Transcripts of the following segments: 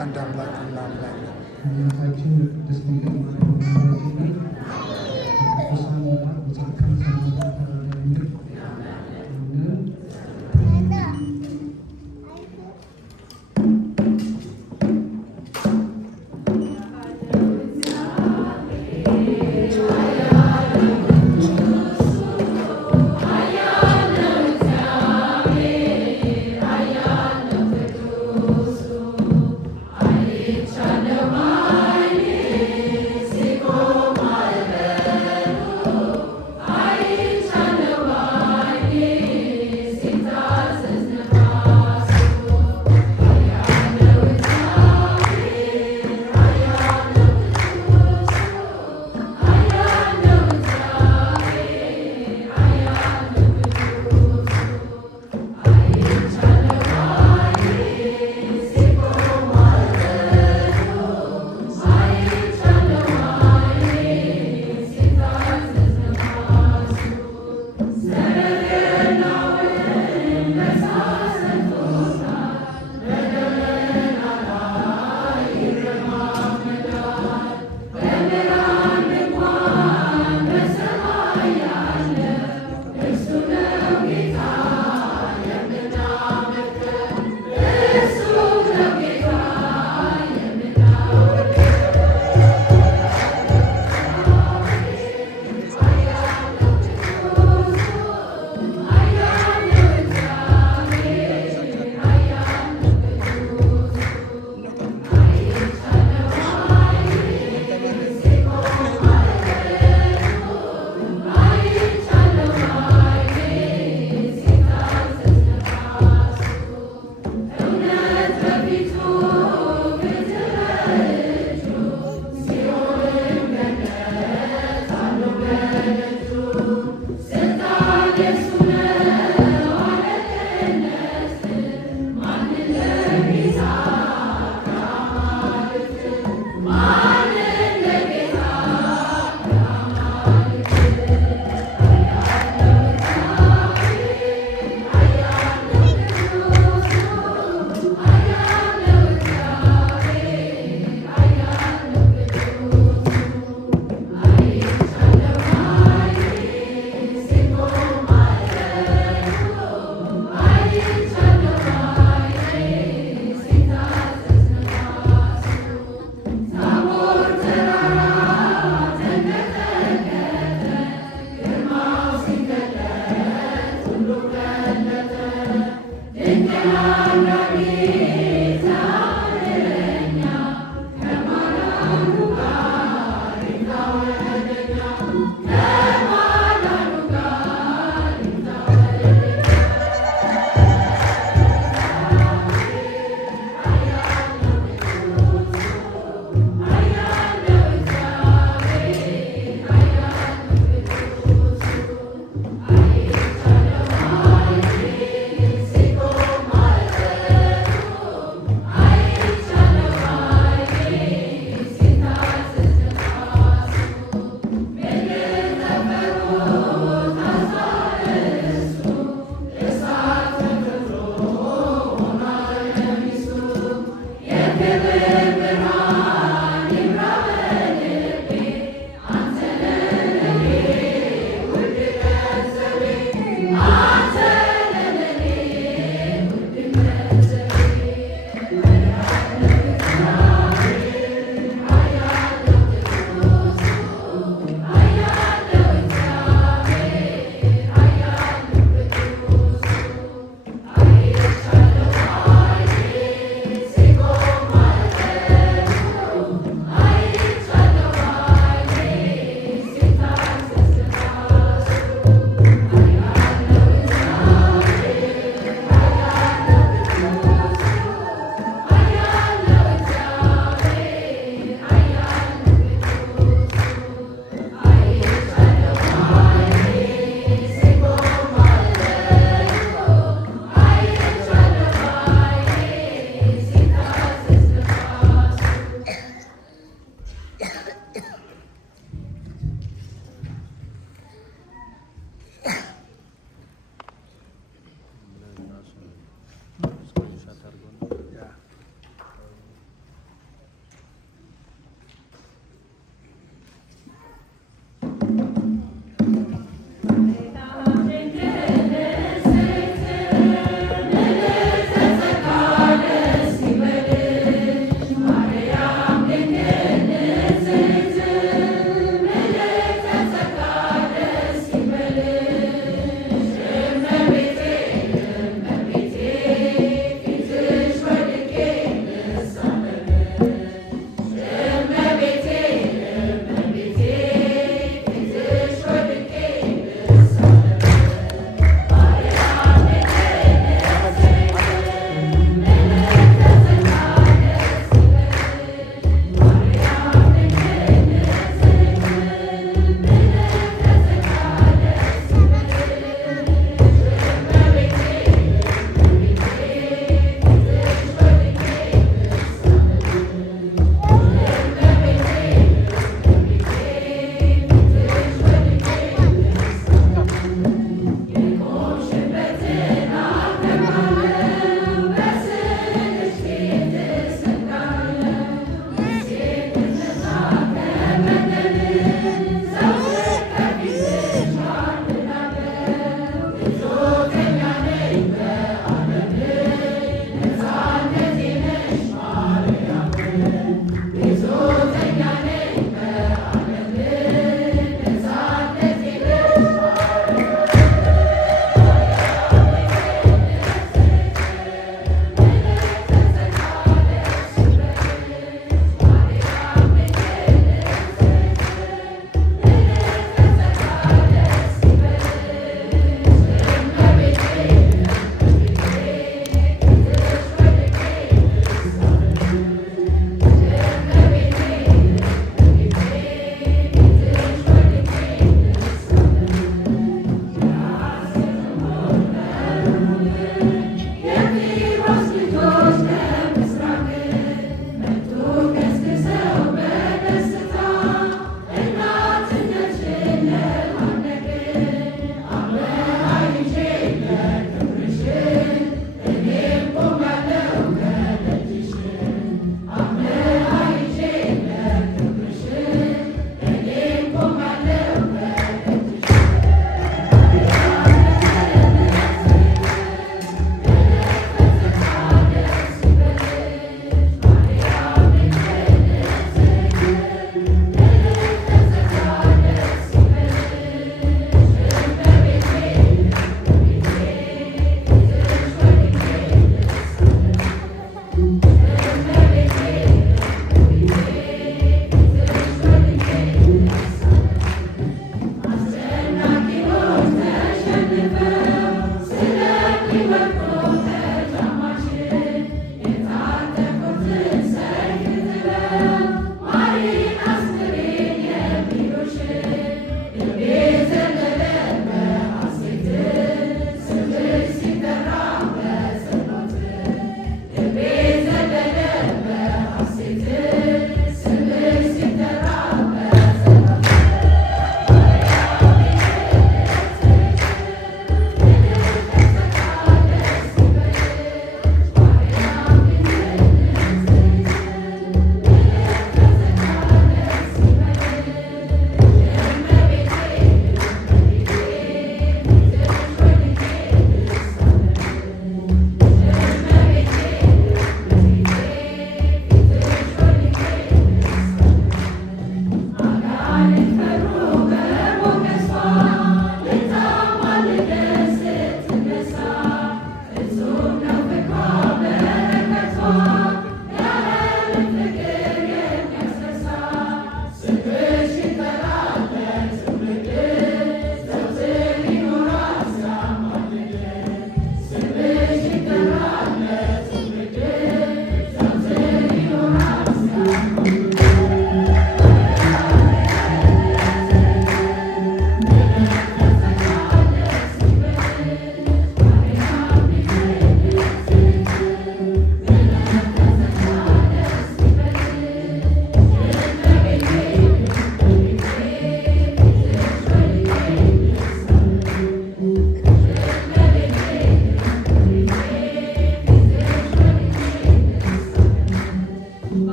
አንድ አምላክ እናምናለን። እናታችን ቅድስት ድንግል ማርያም አማላጅነት ቅዱሳን መላእክት ጻድቃን ሰማዕታት ተራዳኢነት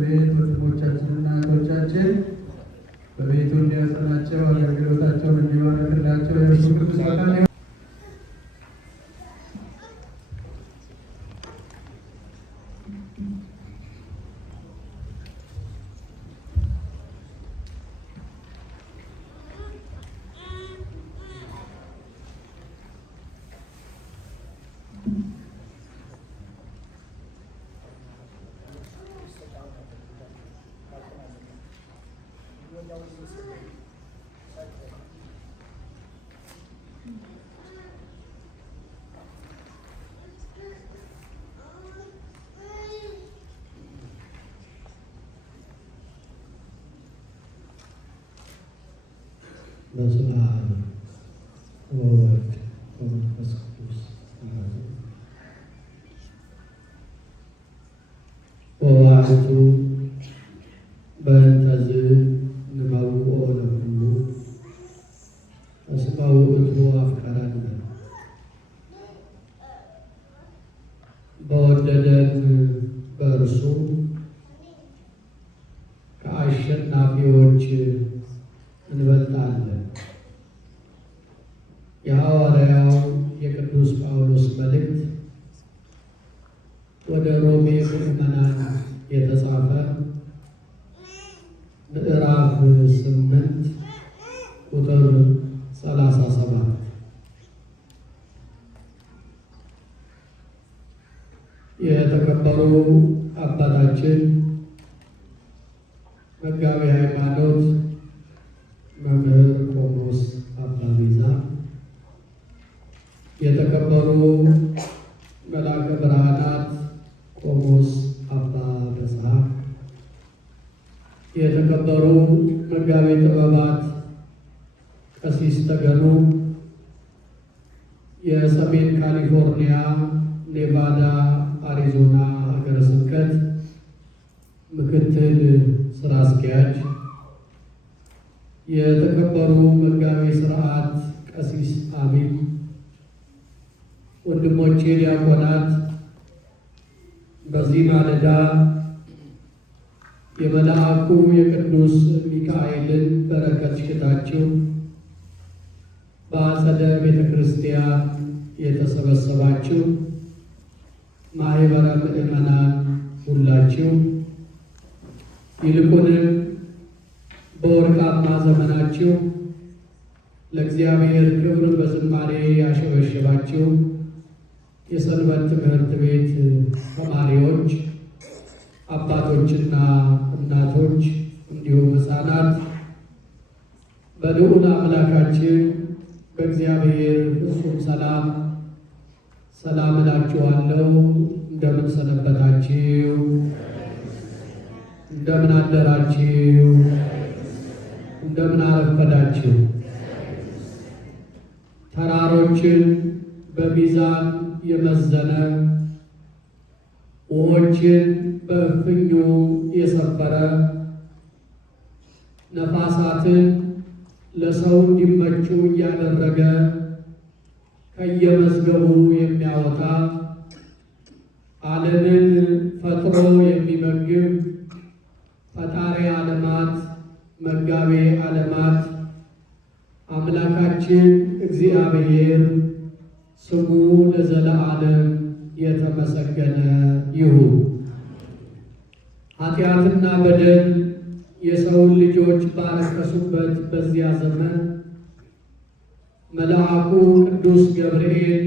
ቤት ወንድሞቻችንና እህቶቻችን በቤቱ እንዲያጸናቸው አገልግሎታቸውን እንዲባርክላቸው የእርሱ ቅዱስ ፈቃድ ይሁን። በስመ አብ ወወልድ ወመንፈስ ቅዱስ ወባሕቱ በእንተዝ ንበውኦ ለኩሉ እስመ ውእቱ አፍቀረነ። በወደደን በእርሱ ከአሸናፊዎች እንበልጣለን። የሐዋርያው የቅዱስ ጳውሎስ መልእክት ወደ ሮሜ ምዕመናን የተጻፈ ምዕራፍ 8 ቁጥር 37 የተከበሩ አባታችን መጋቤ ሃይማኖት መምህር ቆሞስ አባ ቤዛ፣ የተከበሩ መልአከ ብርሃናት ቆሞስ አባ በጽሐ፣ የተከበሩ መጋቤ ጥበባት ቀሲስ ተገኑ፣ የሰሜን ካሊፎርኒያ፣ ኔቫዳ፣ አሪዞና ሀገረ ስብከት ምክትል ስራ አስኪያጅ፣ የተከበሩ መጋቤ ሥርዓት ቀሲስ አሚን፣ ወንድሞቼ ዲያቆናት፣ በዚህ ማለዳ የመልአኩ የቅዱስ ሚካኤልን በረከት ሽታችሁ በአጸደ ቤተ ክርስቲያን የተሰበሰባችሁ ማኅበረ ምዕመናን ሁላችሁ ይልቁንም በወርቃማ ዘመናችሁ ለእግዚአብሔር ክብር በዝማሬ ያሸበሸባችሁ የሰንበት ትምህርት ቤት ተማሪዎች፣ አባቶችና እናቶች እንዲሁም ሕፃናት በልዑል አምላካችን በእግዚአብሔር ፍጹም ሰላም ሰላም እላችኋለሁ። እንደምን ሰነበታችሁ? እንደምን አደራችሁ? እንደምን አረፈዳችሁ? ተራሮችን በሚዛን የመዘነ ውኆችን በእፍኙ የሰፈረ ነፋሳትን ለሰው እንዲመቹ እያደረገ ከየመዝገቡ የሚያወጣ ዓለምን ፈጥሮ የሚመግብ ፈጣሪ ዓለማት መጋቤ ዓለማት አምላካችን እግዚአብሔር ስሙ ለዘለዓለም የተመሰገነ ይሁን። ኃጢአትና በደል የሰውን ልጆች ባረከሱበት በዚያ ዘመን መልአኩ ቅዱስ ገብርኤል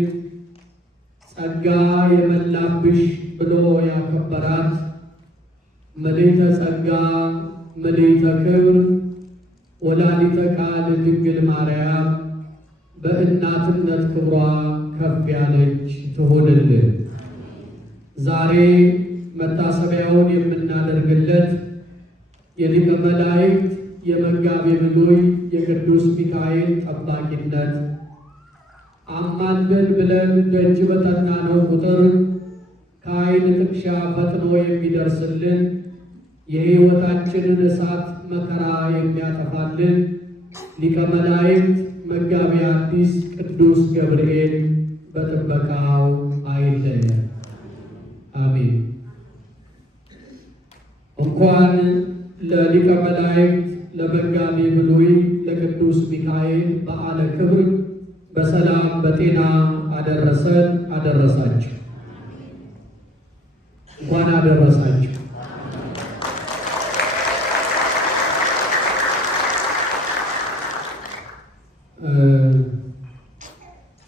ጸጋ የመላብሽ ብሎ ያከበራት ምልዕተ ጸጋ ምልዕተ ክብር ወላዲተ ቃል ድንግል ማርያም በእናትነት ክብሯ ከፍ ያለች ትሆንልን። ዛሬ መታሰቢያውን የምናደርግለት የሊቀ መላእክት የመጋቤ ብሉይ የቅዱስ ሚካኤል ጠባቂነት አማልደን ብለን ደጅ በጠናነው ቁጥር ከዓይን ጥቅሻ ፈጥኖ የሚደርስልን የሕይወታችንን እሳት መከራ የሚያጠፋልን ሊቀ መላእክት መጋቤ ሐዲስ ቅዱስ ገብርኤል በጥበቃው አይለየን። አሜን። እንኳን ለሊቀ መላእክት ለመጋቢ ብሉይ ለቅዱስ ሚካኤል በዓለ ክብር በሰላም በጤና አደረሰን አደረሳችሁ። እንኳን አደረሳችሁ።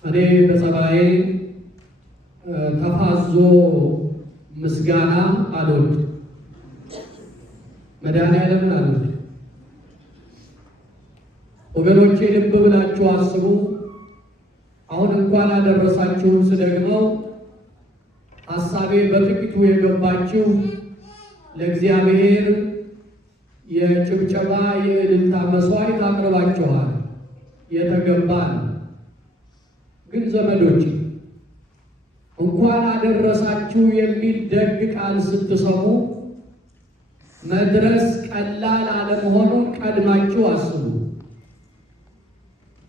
እኔ በጸባዬ ተፋዞ ምስጋና አልወድም። መድኃኔዓለምን አልወድም። ወገኖቼ ልብ ብላችሁ አስቡ። አሁን እንኳን አደረሳችሁ ስደግመው ሐሳቤ በጥቂቱ የገባችሁ ለእግዚአብሔር የጭብጨባ የእልልታ መስዋዕት አቅርባችኋል። የተገባ ነው። ግን ዘመዶች እንኳን አደረሳችሁ የሚል ደግ ቃል ስትሰሙ መድረስ ቀላል አለመሆኑን ቀድማችሁ አስቡ።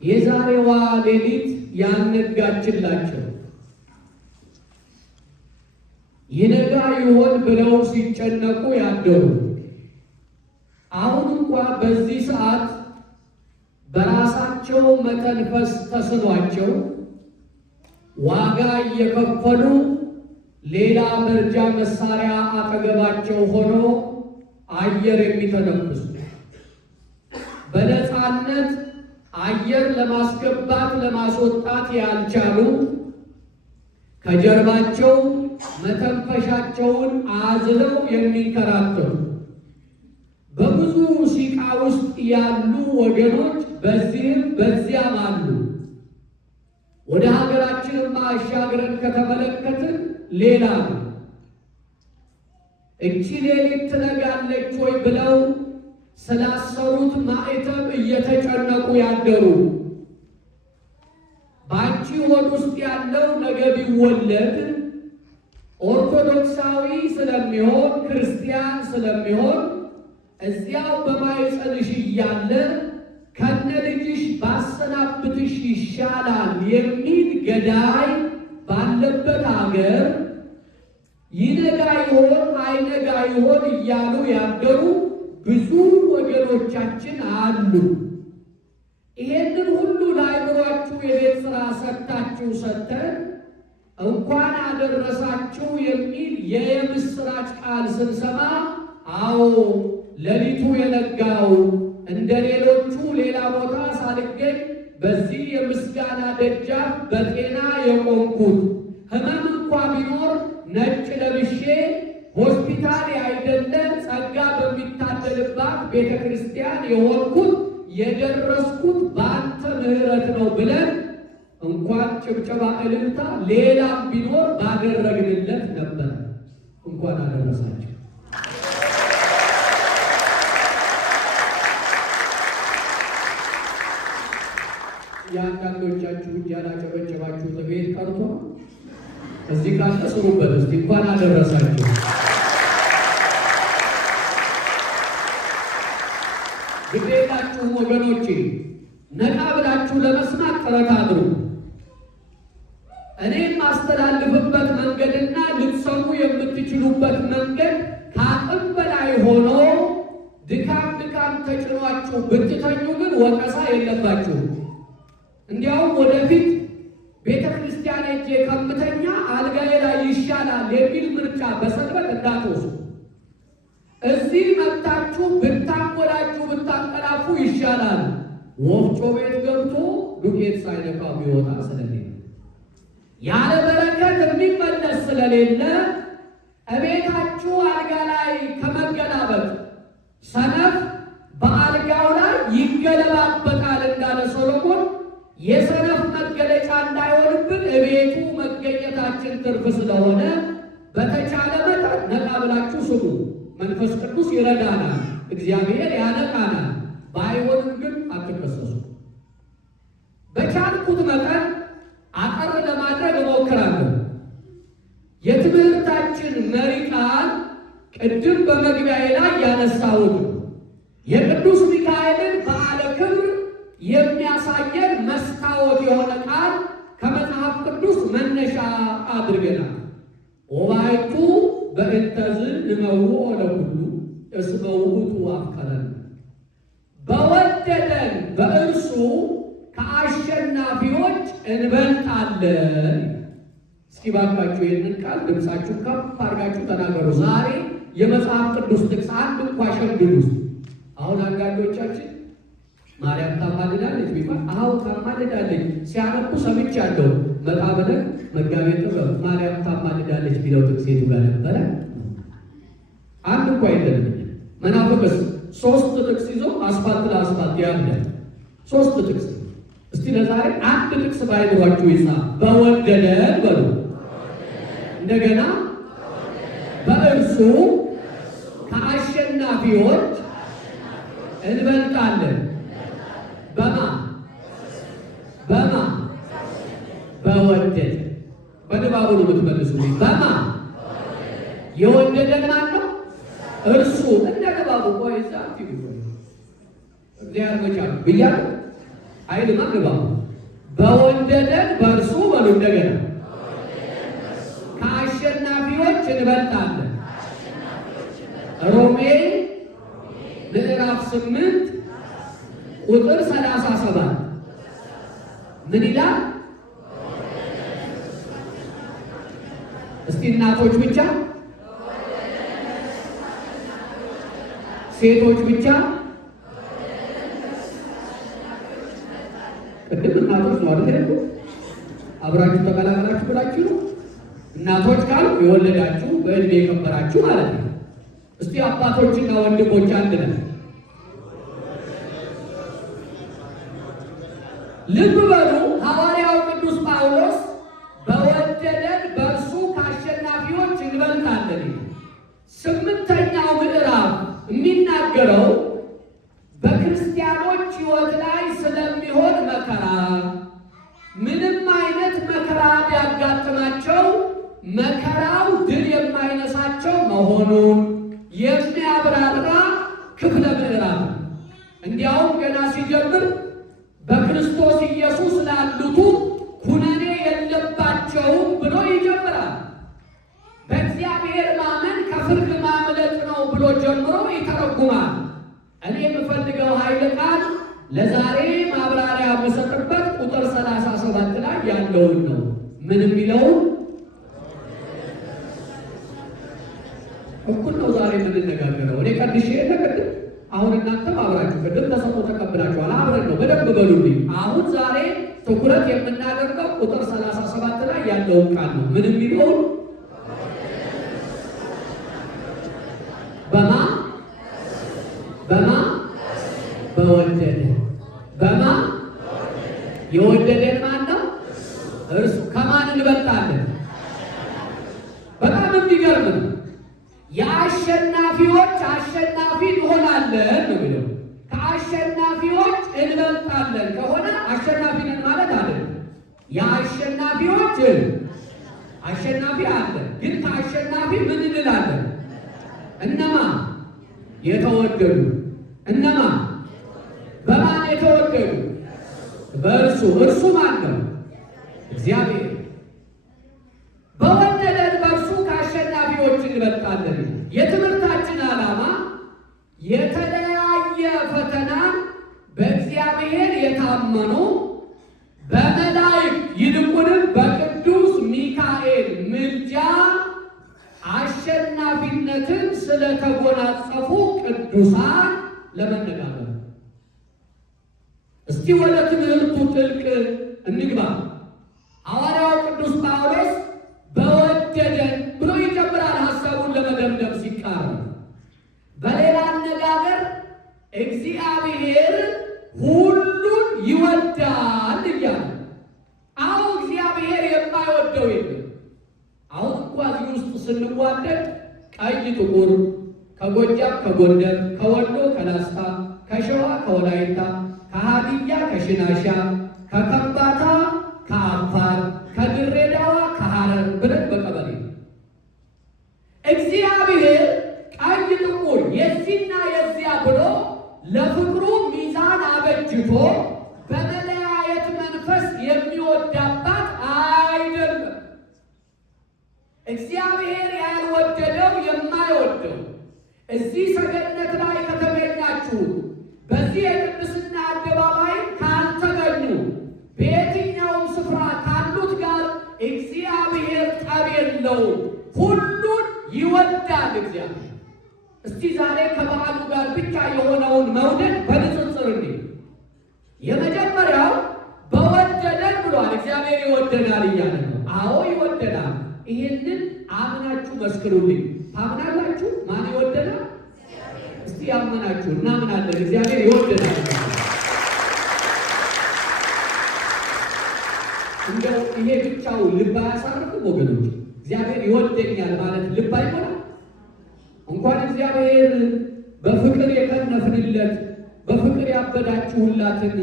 የዛሬዋ ሌሊት ያልነጋችላቸው ይነጋ ይሆን ብለው ሲጨነቁ ያደሩ አሁን እንኳ በዚህ ሰዓት በራሳቸው መተንፈስ ተስኗቸው ዋጋ እየከፈሉ ሌላ መርጃ መሳሪያ አጠገባቸው ሆኖ አየር የሚተነፍሱ በነፃነት አየር ለማስገባት ለማስወጣት ያልቻሉ ከጀርባቸው መተንፈሻቸውን አዝለው የሚንከራተቱ በብዙ ሲቃ ውስጥ ያሉ ወገኖች በዚህም በዚያም አሉ። ወደ ሀገራችንማ አሻግረን ከተመለከትን ሌላ ነው። እቺ ሌሊት ትነጋለች ወይ ብለው ስላሰሩት ማዕተብ እየተጨነቁ ያደሩ በአንቺ ሆድ ውስጥ ያለው ነገ ቢወለድ ኦርቶዶክሳዊ ስለሚሆን ክርስቲያን ስለሚሆን እዚያው በማኅፀንሽ እያለ ከነ ልጅሽ ባሰናብትሽ ይሻላል የሚል ገዳይ ባለበት ሀገር ይነጋ ይሆን አይነጋ ይሆን እያሉ ያደሩ ብዙ ወገኖቻችን አሉ። ይሄንን ሁሉ ለአእምሯችሁ የቤት ሥራ ሰጥታችሁ ሰጥተን እንኳን አደረሳችሁ የሚል የምስራች ቃል ስንሰማ አዎ ሌሊቱ የነጋው እንደ ሌሎቹ ሌላ ቦታ ሳልገኝ በዚህ የምስጋና ደጃፍ በጤና የቆምኩት ሕመም እንኳ ቢኖር ነጭ ለብሼ ሆስፒታል ያይደለ ጸጋ በሚታደልባት ቤተ ክርስቲያን የሆንኩት የደረስኩት በአንተ ምሕረት ነው ብለን እንኳን ጭብጨባ እልልታ ሌላም ቢኖር ባደረግንለት ነበር። እንኳን አደረሳችሁ። የአንዳንዶቻችሁ እጅ ያላጨበጨባችሁት ቤት ቀርቶ እዚህ ጋር ተስሩበት። እስቲ እንኳን አደረሳችሁ። ግዴላችሁ ወገኖቼ፣ ነቃ ብላችሁ ለመስማት ጥረት አድርጉ። እኔም ማስተላልፍበት መንገድና ልትሰሙ የምትችሉበት መንገድ ከአቅም በላይ ሆኖ ድካም ተጭኗችሁ ብትተኙ ግን ወቀሳ የለባችሁም። እንዲያውም ወደፊት ቤተ ክርስቲያን ሄጄ ከምተኛ አልጋዬ ላይ ይሻላል የሚል ምርጫ በሰንበት እንዳትወስዱ። እዚህ መጥታችሁ ብታንጎላችሁ ብታንቀላፉ ይሻላል። ወፍጮ ቤት ገብቶ ዱቄት ሳይነካው ቢወጣ ስለሌለ ያለ በረከት የሚመለስ ስለሌለ እቤታችሁ አልጋ ላይ ከመገላበጥ ሰነፍ በአልጋው ላይ ይገለባበጣል እንዳለ ሶሎሞን የሰነፍ መገለጫ እንዳይሆንብን እቤቱ መገኘታችን ትርፍ ስለሆነ በተቻለ መጠን ነቃ ብላችሁ ስሙ። መንፈስ ቅዱስ ይረዳናል፣ እግዚአብሔር ያነቃናል። ባይሆንም ግን አትከሰሱ። በቻልኩት መጠን አጠር ለማድረግ እሞክራለሁ። የትምህርታችን መሪ ቃል ቅድም በመግቢያዬ ላይ ያነሳሁት የቅዱስ ሚካኤልን በዓለ ክብር የሚያሳየን መስታወት የሆነ ቃል ከመጽሐፍ ቅዱስ መነሻ አድርገናል። ወባይቱ በእንተዝ ንመውኦ ለኩሉ እስመ ውእቱ አፍቀረን በወደደን በእርሱ ከአሸናፊዎች እንበልጣለን። እስኪ ባካችሁ ይህንን ቃል ድምፃችሁ ከፍ አድርጋችሁ ተናገሩ። ዛሬ የመጽሐፍ ቅዱስ ጥቅስ አንድ እንኳ ሸምድዱ። አሁን አንዳንዶቻችን ማርያም ታማልዳለች ቢባል አዎ ታማልዳለች ሲያነቡ ሰምቻለሁ። መጣ ብለን መጋቤ ጥበብ ማርያም ታማልዳለች ቢለው ጥቅስ የቱ ጋር ነበረ? አንድ እንኳ የለም። መናፍቅስ 3 ጥቅስ ይዞ አስፋልት ለአስፋልት ያምዳል። 3 ጥቅስ። እስቲ ለዛሬ አንድ ጥቅስ ባይኖራችሁ ይጻፍ። በወደደን በሉ። እንደገና በእርሱ ከአሸናፊዎች እንበልጣለን። በማ በወደደን። በንባቡ ነው የምትመልሱ። በማ የወደደን ማን ነው? እርሱ። እንደ ንባቡ ቆይ ዛት ይሁን እግዚአብሔር መቻል ብያለሁ አይልማ ንባቡ። በወደደን በእርሱ በሉ። እንደገና ከአሸናፊዎች እንበልጣለን። ሮሜ ምዕራፍ 8 ቁጥር 37 ምን ይላል? እስቲ እናቶች ብቻ ሴቶች ብቻ ቅድም እናቶች ነው አይደል? አብራችሁ ተቀላቅላችሁ ብላችሁ ነው። እናቶች ካሉ የወለዳችሁ በእድሜ የከበራችሁ ማለት ነው። እስቲ አባቶችና ወንድሞች አንድ ነን። ልብ በሉ። ሐዋርያው ቅዱስ ጳውሎስ በወደደን በእርሱ ከአሸናፊዎች እንበልጣለን 8ኛው ምዕራፍ የሚናገረው በክርስቲያኖች ሕይወት ላይ ስለሚሆን መከራ፣ ምንም አይነት መከራ ቢያጋጥማቸው መከራው ድል የማይነሳቸው መሆኑን የሚያብራራ ክፍለ ምዕራፍ። እንዲያውም ገና ሲጀምር በክርስቶስ ኢየሱስ ላሉቱ ኩነኔ የለባቸውም ብሎ ይጀምራል። በእግዚአብሔር ማመን ከፍርድ ማምለጥ ነው ብሎ ጀምሮ ይተረጉማል። እኔ የምፈልገው ኃይለ ቃል ለዛሬ ማብራሪያ የምሰጥበት ቁጥር 37 ላይ ያለውን ነው። ምን የሚለውን እኩል ነው ዛሬ የምንነጋገረው። እኔ ቀድሼ የለቅድም። አሁን እናንተም አብራችሁ ቅድም ተሰጥቶ ተቀብላችኋል። አብረን ነው። በደንብ በሉልኝ። አሁን ዛሬ ትኩረት የምናደርገው ቁጥር 37 ላይ ያለውን ቃል ነው። ምን የሚለውን በወደደ በማ የወደደን ማን ነው? እርሱ። ከማን እንበልጣለን? በጣም የሚገርም ነው። የአሸናፊዎች አሸናፊ እንሆናለን ነው የሚለው። ከአሸናፊዎች እንበልጣለን ከሆነ አሸናፊ ነን ማለት አለ። የአሸናፊዎች አሸናፊ አለ። ግን ከአሸናፊ ምን እንላለን? እነማ የተወደዱ። እነማ በማን የተወደዱ? በእርሱ። እርሱ ማን ነው? እግዚአብሔር። በወደደን በእርሱ ከአሸናፊዎች እንበልጣለን። የትምህርታችን ዓላማ የተለያየ ፈተና በእግዚአብሔር የታመኑ በመላእክት ይልቁንም በቅዱስ ሚካኤል ምልጃ አሸናፊነትን ስለተጎናጸፉ ቅዱሳን ለመነጋገር። እስቲ ወደ ትምህርቱ ጥልቅ እንግባ። ሐዋርያው ቅዱስ ጳውሎስ በወደደን ብሎ ይጀምራል ሐሳቡን ለመደምደም ሲቃረብ። በሌላ አነጋገር እግዚአብሔር ሁሉን ይወዳል እያለ። አዎ እግዚአብሔር የማይወደው የለም። አሁን እንኳ እዚህ ውስጥ ስንዋደድ ቀይ ጥቁር፣ ከጎጃም ከጎንደር፣ ከወሎ ከላስታ፣ ከሸዋ ከወላይታ፣ ከሀዲያ ከሽናሻ፣ ከከምባታ ከአፋር፣ ከድሬዳዋ ከሐረር ብለን በቀበሌ እግዚአብሔር ቀይ ጥቁር የዚህና የዚያ ብሎ ለፍቅሩ ሚዛን አበጅቶ በመለያየት መንፈስ የሚወዳባት አይደለም። እግዚአብሔር ያልወደደው የማይወደው፣ እዚህ ሰገነት ላይ ከተገኛችሁ፣ በዚህ የቅድስና አደባባይ ካልተገኙ፣ በየትኛውም ስፍራ ካሉት ጋር እግዚአብሔር ጠብ የለውም። ሁሉን ይወዳል እግዚአብሔር። እስቲ ዛሬ ከበዓሉ ጋር ብቻ የሆነውን መውደድ በንጽጽር እንዴ! የመጀመሪያው በወደደን ብሏል። እግዚአብሔር ይወደናል እያለ ነው። አዎ ይወደናል። ይሄንን አምናችሁ መስክሩልኝ። ታምናላችሁ? ማን ይወደናል? እስቲ ያመናችሁ እናምናለን። እግዚአብሔር ይወደናል። እንደው ይሄ ብቻው ልብ አያሳርፍም ወገኖች? እግዚአብሔር ይወደኛል ማለት ልብ አይሞላም? እንኳን እግዚአብሔር በፍቅር የከነፍንለት በፍቅር ያበዳችሁላትን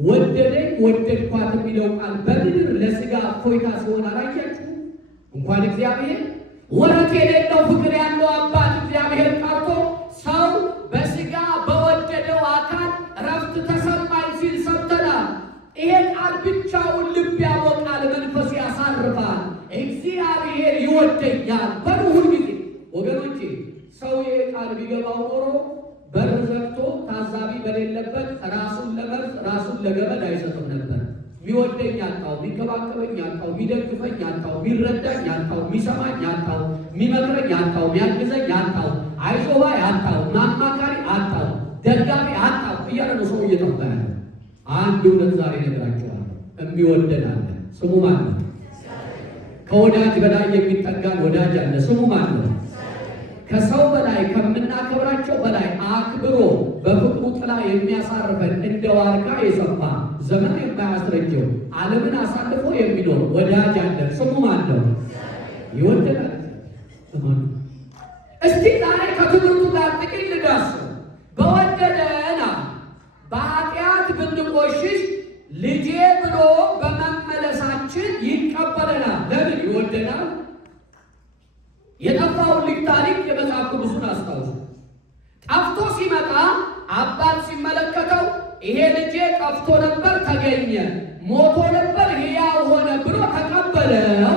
ወደደኝ ወደድኳት የሚለው ቃል በምድር ለሥጋ እፎይታ ሲሆን አላያችሁ? እንኳን እግዚአብሔር ወረት የሌለው ፍቅር ያለው አባት እግዚአብሔር ቀርቶ ሰው በሥጋ በወደደው አካል እረፍት ተሰማኝ ሲል ሰምተናል። ይሄ ቃል ብቻውን ልብ ያሞቃል፣ መንፈስ ያሳርፋል። እግዚአብሔር ይወደኛል በሉ ሁልጊዜ ወገኖቼ። ሰው ይሄ ቃል ቢገባው ኖሮ በር ዘግቶ ታዛቢ በሌለበት ራሱን ለመርዝ ራሱን ለገመድ አይሰጥም ነበር። ሚወደኝ አጣው፣ ሚንከባከበኝ አጣው፣ ሚደግፈኝ አጣው፣ ሚረዳኝ አጣው፣ ሚሰማኝ አጣው፣ ሚመክረኝ አጣው፣ ሚያግዘኝ አጣው፣ አይዞባ አጣው፣ ማማካሪ አጣው፣ ደጋፊ አጣው እያለ ነው ሰው እየጠፋ ያለ። አንድ እውነት ዛሬ ነግራቸዋለሁ። የሚወደን አለ። ስሙ ማን ነው? ከወዳጅ በላይ የሚጠጋን ወዳጅ አለ። ስሙ ማን ነው? ከሰው በላይ ከምናከብራቸው በላይ አክብሮ በፍቅሩ ጥላ የሚያሳርፈን እንደ ዋርካ የሰፋ ዘመን የማያስረጀው ዓለምን አሳልፎ የሚኖር ወዳጅ አለን። ስሙ ማን ነው? ይወደናል። እስቲ ዛሬ ከትምህርቱ ጋር ጥቂት ልዳስስ። በወደደና በኃጢአት ብንቆሽሽ ልጄ ብሎ በመመለሳችን ይቀበለናል። ለምን ይወደናል? የጠፋውን ልጅ ታሪክ የመጽሐፍ ቅዱስን አስታውሱ። ጠፍቶ ሲመጣ አባት ሲመለከተው ይሄ ልጄ ጠፍቶ ነበር ተገኘ፣ ሞቶ ነበር ሕያው ሆነ ብሎ ተቀበለው።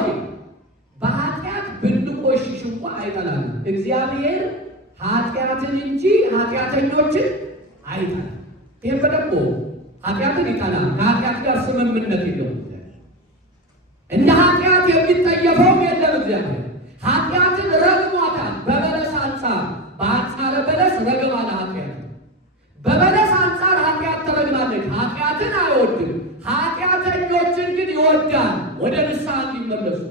በኃጢአት ብንቆሽሽ እንኳ አይጠላም እግዚአብሔር። ኃጢአትን እንጂ ኃጢአተኞችን አይጠላም። ይህ በደንብ ኃጢአትን ይጠላል። ከኃጢአት ጋር ስምምነት የለውም። እንደ ኃጢአት የሚጠየፈውም የለም እግዚአብሔር። ኃጢአትን ረግሟታል። በበለስ አንጻር በአንጻረ በለስ ረግማ ለኃጢአት በበለስ አንጻር ኃጢአት ተረግማለች። ኃጢአትን አይወድም፣ ኃጢአተኞችን ግን ይወዳል ወደ ንስሐ እንዲመለሱ።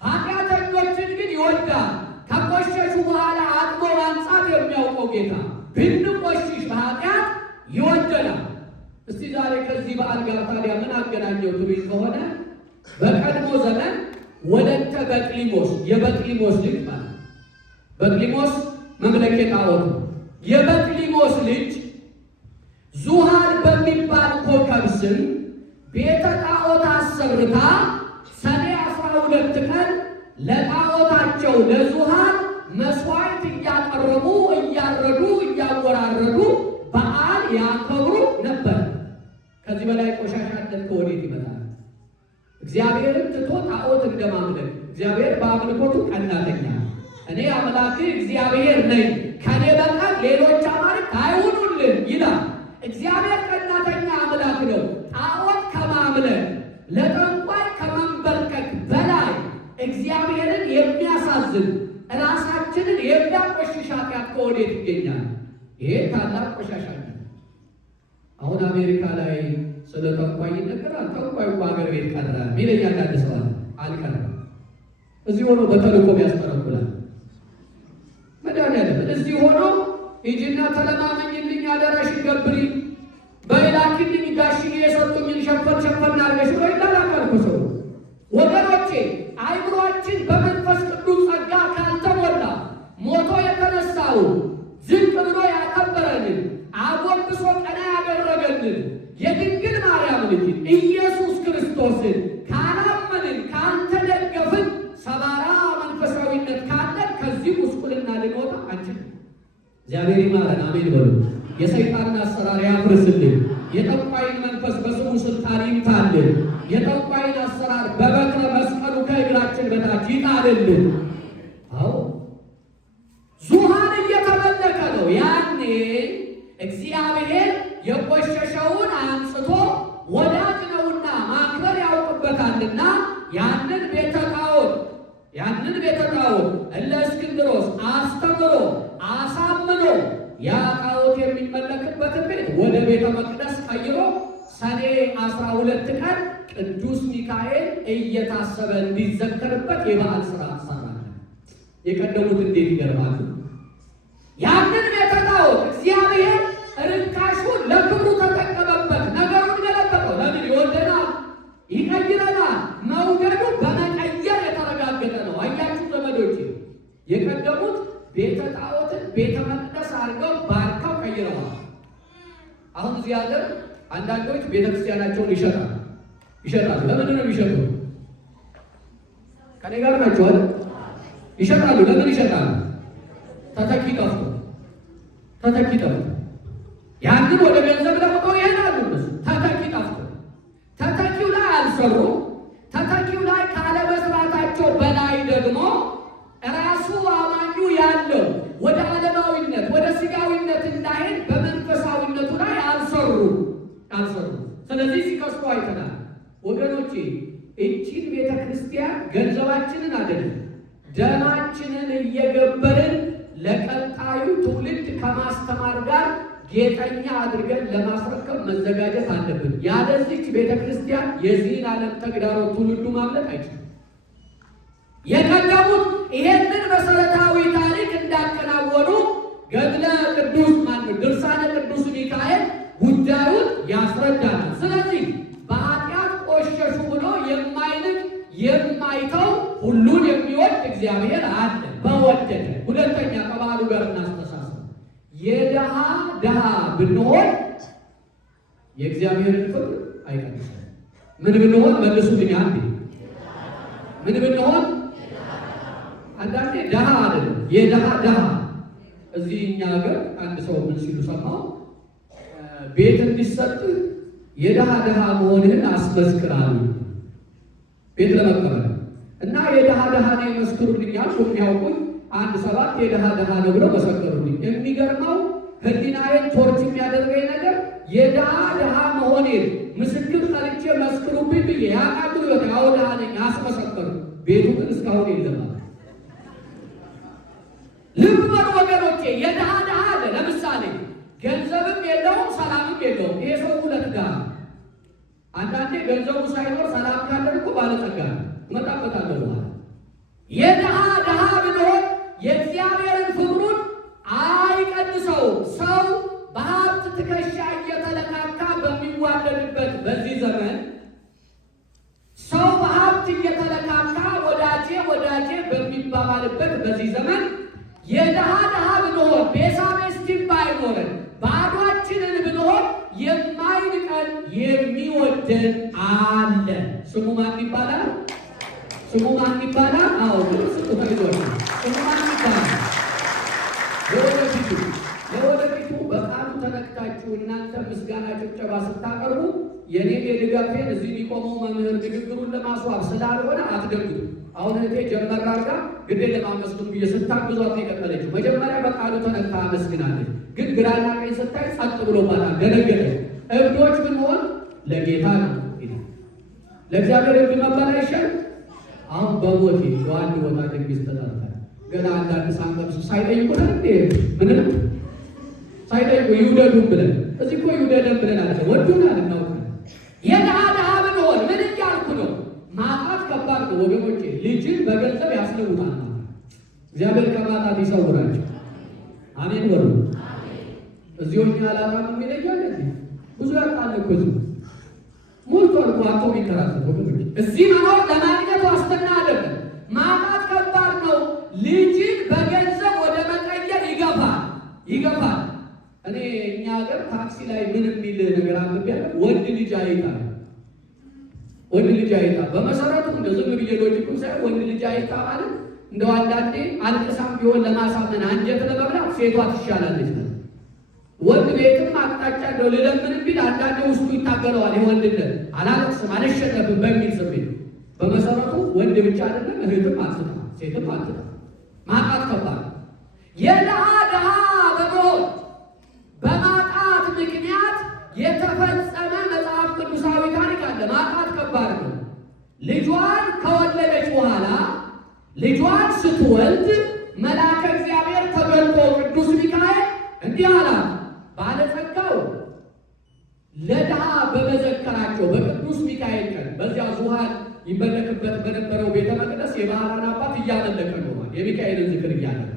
ኃጢአተኞችን ግን ይወዳል። ከቆሸሹ በኋላ አጥቦ ማንጻት የሚያውቀው ጌታ ብንቆሽሽ በኃጢአት ይወደናል። እስቲ ዛሬ ከዚህ በዓል ጋር ታዲያ ምን አገናኘው ትሉኝ ከሆነ በቀድሞ ዘመን ወለተ በቅሊሞስ የበቅሊሞስ ልጅ ማለት በቅሊሞስ መምለኬ ጣዖት ነው። የበቅሊሞስ ልጅ ዙሃን በሚባል ኮከብ ስም ቤተ ጣዖት አሰርታ ሰኔ 12 ቀን ለጣዖታቸው ለዙሃን መስዋዕት እያቀረቡ እያረዱ እያወራረዱ በዓል ያከብሩ ነበር። ከዚህ በላይ ቆሻሻነት ከወዴት ይመጣል? እግዚአብሔርን ትቶ ጣዖት እንደማምለክ። እግዚአብሔር በአምልኮቱ ቀናተኛ፣ እኔ አምላክ እግዚአብሔር ነኝ፣ ከኔ በቀር ሌሎች አማልክት አይሁኑልን ይላል። እግዚአብሔር ቀናተኛ አምላክ ነው። ጣዖት ከማምለክ ለጠንቋይ ከመንበርከክ በላይ እግዚአብሔርን የሚያሳዝን ራሳችንን የሚያቆሽሽ ኃጢአት ከወዴት ይገኛል? ይሄ ታላቅ ቆሻሻ ነው። አሁን አሜሪካ ላይ ስለ ጠንቋይ ይነገራል። ጠንቋይ በሀገር ቤት ቀረ ሚለኛ እንዳደሰዋል አልቀረም። እዚህ ሆኖ በተልእኮ ያስተረጉላል። መድኃኒዓለም እዚህ ሆኖ ሂጂና ተለማመኝልኝ፣ አደራሽን ገብሪ፣ በላኪልኝ፣ ጋሽዬ የሰጡኝን ሸፈን ሸፈን አድርገሽ ብሎ ይላላካል እኮ ሰው። ወገኖቼ አይምሯችን በመንፈስ ቅዱስ ጸጋ ካልተሞላ ሞቶ የተነሳው ዝቅ ብሎ ያከበረንን አጎንብሶ ቀና ያደረገልን የድንግል ማርያም ልጅ ኢየሱስ ክርስቶስን ካላመንን ካልተደገፍን ሰባራ መንፈሳዊነት ካለን ከዚህ ጉስቁልና ልንወጣ አንችልም። እግዚአብሔር ይማረን። አሜን በሉ። የሰይጣንን አሰራር ያፍርስልን። የጠንቋይን መንፈስ በስሙ ስልጣን ይምታልን። የጠንቋይን አሰራር በበትረ መስቀሉ ከእግራችን በታች ይጣልልን። አዎ ዙሃን እየተመለከ እንዳይገኝ እግዚአብሔር የቆሸሸውን አንጽቶ ወዳጅ ነውና ማክበር ያውቅበታልና ያንን ቤተ ጣዖት እለእስክንድሮስ አስተምሮ አሳምኖ ያ ጣዖት የሚመለክበትን ቤት ወደ ቤተ መቅደስ ቀይሮ ሰኔ 12 ቀን ቅዱስ ሚካኤል እየታሰበ እንዲዘከርበት የበዓል ሥርዓት ሰራለ። የቀደሙት እንዴት ይገርማሉ! ያንን ቤተ ጣዖት እግዚአብሔር ርካሹን ለክብሩ ተጠቀመበት። ነገሩን ገለበጠው። ለምን? ይወደናል፣ ይቀይረናል። መውደዱ በመቀየር የተረጋገጠ ነው። አያችሁ ዘመዶች፣ የቀደሙት ቤተ ጣዖትን ቤተ መቅደስ አድርገው ባርከው ቀይረዋል። አሁን እዚህ ሀገር አንዳንዶች ቤተክርስቲያናቸውን ይሸጣሉ። ለምንድን ነው የሚሸጡ? ከኔ ጋር ናቸዋል። ይሸጣሉ። ለምን ይሸጣሉ? ተተኪ ጠፍቶ ያንን ወደ ገንዘብ ለውጦ ይሄዳሉ። እነሱ ተተኪ ጠፍቶ ተተኪው ላይ አልሰሩ። ተተኪው ላይ ካለመስራታቸው በላይ ደግሞ ራሱ አማኙ ያለው ወደ ዓለማዊነት ወደ ስጋዊነት እንዳይሄድ በመንፈሳዊነቱ ላይ አልሰሩ። ስለዚህ ሲከስቱ አይተናል። ወገኖቼ እቺን ቤተ ክርስቲያን ገንዘባችንን አይደለም ደማችንን እየገበርን ለቀጣዩ ትውልድ ከማስተማር ጋር ጌጠኛ አድርገን ለማስረከብ መዘጋጀት አለብን። ያለዚች ቤተ ክርስቲያን የዚህን ዓለም ተግዳሮት ትውልዱ ማምለጥ አይችልም። የቀደሙት ይሄንን መሰረታዊ ታሪክ እንዳከናወኑ ገድለ ቅዱስ ድርሳነ ቅዱስ ሚካኤል ጉዳዩን ያስረዳናል። ስለዚህ በኃጢአት ቆሸሹ ብሎ የማይንቅ የማይተው ሁሉን የሚወድ እግዚአብሔር አለ በወደደ። ሁለተኛ ከባህሉ ጋር እናስተሳሰብ። የድሃ ድሃ ብንሆን የእግዚአብሔርን ፍቅር አይቀንስም። ምን ብንሆን? መልሱልኝ አንዴ። ምን ብንሆን? አንዳንዴ ድሃ አይደለም የድሃ ድሃ። እዚህ እኛ ሀገር አንድ ሰው ምን ሲሉ ሰማሁ፣ ቤት እንዲሰጥ የድሃ ድሃ መሆንህን አስመስክራሉ። ቤት ለመቀበል እና የድሃ ድሃ ነው ይመስክሩልኝ ያልኩ የሚያውቁኝ አንድ 7 የድሃ ድሃ ነው ብለው መሰከሩልኝ። የሚገርመው ህሊናዬን ቶርች የሚያደርገኝ ነገር የድሃ ድሃ መሆኔን ምስክር ጠልቼ መስክሩብኝ ብዬ ያቃሉ ይወት ያው ድሃ ነኝ አስመሰከሩ። ቤቱ ግን እስካሁን የለም። ልብ በሉ ወገኖቼ፣ የድሃ ድሃ አለ። ለምሳሌ ገንዘብም የለውም ሰላምም የለውም። ይሄ ሰው ሁለት ድሃ። አንዳንዴ ገንዘቡ ሳይኖር ሰላም ካለን እኮ ባለጸጋ እመጣበታለሁ በኋላ። የድሃ ድሃ ብንሆን የእግዚአብሔርን ፍቅሩን አይቀንሰው። ሰው በሀብት ትከሻ እየተለካካ በሚዋደድበት በዚህ ዘመን፣ ሰው በሀብት እየተለካካ ወዳጄ ወዳጄ በሚባባልበት በዚህ ዘመን የድሃ ድሃ ብንሆን ቤሳቤስቲም ባይኖረን ባዷችንን ብንሆን የማይንቀን የሚወደን አለ። ስሙ ማን ይባላል? ስሙ ማን ይባላል? አዎ ስሙ ተይዟል። ስሙ ማን ይባላል? ለወደፊቱ በቃሉ ተነክታችሁ እናንተ ምስጋና ጭብጨባ ስታቀርቡ የኔን የድጋፌን እዚህ የሚቆመው መምህር ንግግሩን ለማስዋብ ስላልሆነ አትደግቱ። አሁን እህቴ ጀመር አድርጋ ግዴ ለማመስገን ብዬ ስታግዟት የቀጠለችው መጀመሪያ በቃሉ ተነክታ አመስግናለች። ግን ግራና ቀኝ ስታይ ጸጥ ብሎባታል፣ ደነገጠች። እብዶች ብንሆን ለጌታ ነው ለእግዚአብሔር እብድ መባል አይሻል? አሁን በሞቴ በአንድ ቦታ ድግስ ተጠርተን ገና አንዳንድ ሳንቀምሱ ሳይጠይቁን እንዴ ምንም ሳይጠይቁ ይውደዱን ብለን እዚህ እኮ ይውደደን ብለን አለ ወዱናል እናውቃለን። የድሃ ድሃ ብንሆን ምን እያልኩ ነው? ማጣት ከባድ ነው ወገኖቼ። ልጅን በገንዘብ ያስለውጣል። እግዚአብሔር ከማጣት ይሰውራቸው። አሜን በሉ። እዚሁኛ አላማም የሚለያል ብዙ ያጣል እኮ እዚሁ ሞልቷል እኮ አቶ የሚከራከር ወገኖች። እዚህ መኖር ለማግኘት ዋስትና አይደለም። ማጣት ከባድ ነው። ልጅን በገንዘብ ወደ መቀየር ይገፋል። እኔ እኛ ሀገር ታክሲ ላይ ምን የሚል ነገር አንብቤያለሁ። ወንድ ልጅ አይጣል። በመሰረቱ እንደ ዝም ብዬ ሎጂኩን ሳይሆን ወንድ ልጅ አይጣ ማለት እንደው አንዳንዴ አልቅሳም ቢሆን ለማሳመን አንጀት ለመብላት ሴቷ ትሻላለች ነው። ወንድ ቤትም አቅጣጫ እንደው ልለምን ቢል አንዳንዴ ውስጡ ይታገለዋል። የወንድነት አላለቅስም አልሸነፍም በሚል ስሜት። በመሰረቱ ወንድ ብቻ አይደለም እህትም አትጣ ሴትም አትጣ። ማጣት ከባድ የድሃ ድሃ በመሆን ማጣት ከባድ ነው። ልጇን ከወለደች በኋላ ልጇን ስትወልድ መልአከ እግዚአብሔር ተገልጦ ቅዱስ ሚካኤል እንዲህ አላት። ባለጸጋው ለድሃ በመዘከራቸው በቅዱስ ሚካኤል ቀን በዚያ ዙፋን ይመለክበት በነበረው ቤተ መቅደስ የባህራን አባት እያመለከ ኖሯል። የሚካኤልን ዝክር እያደረገ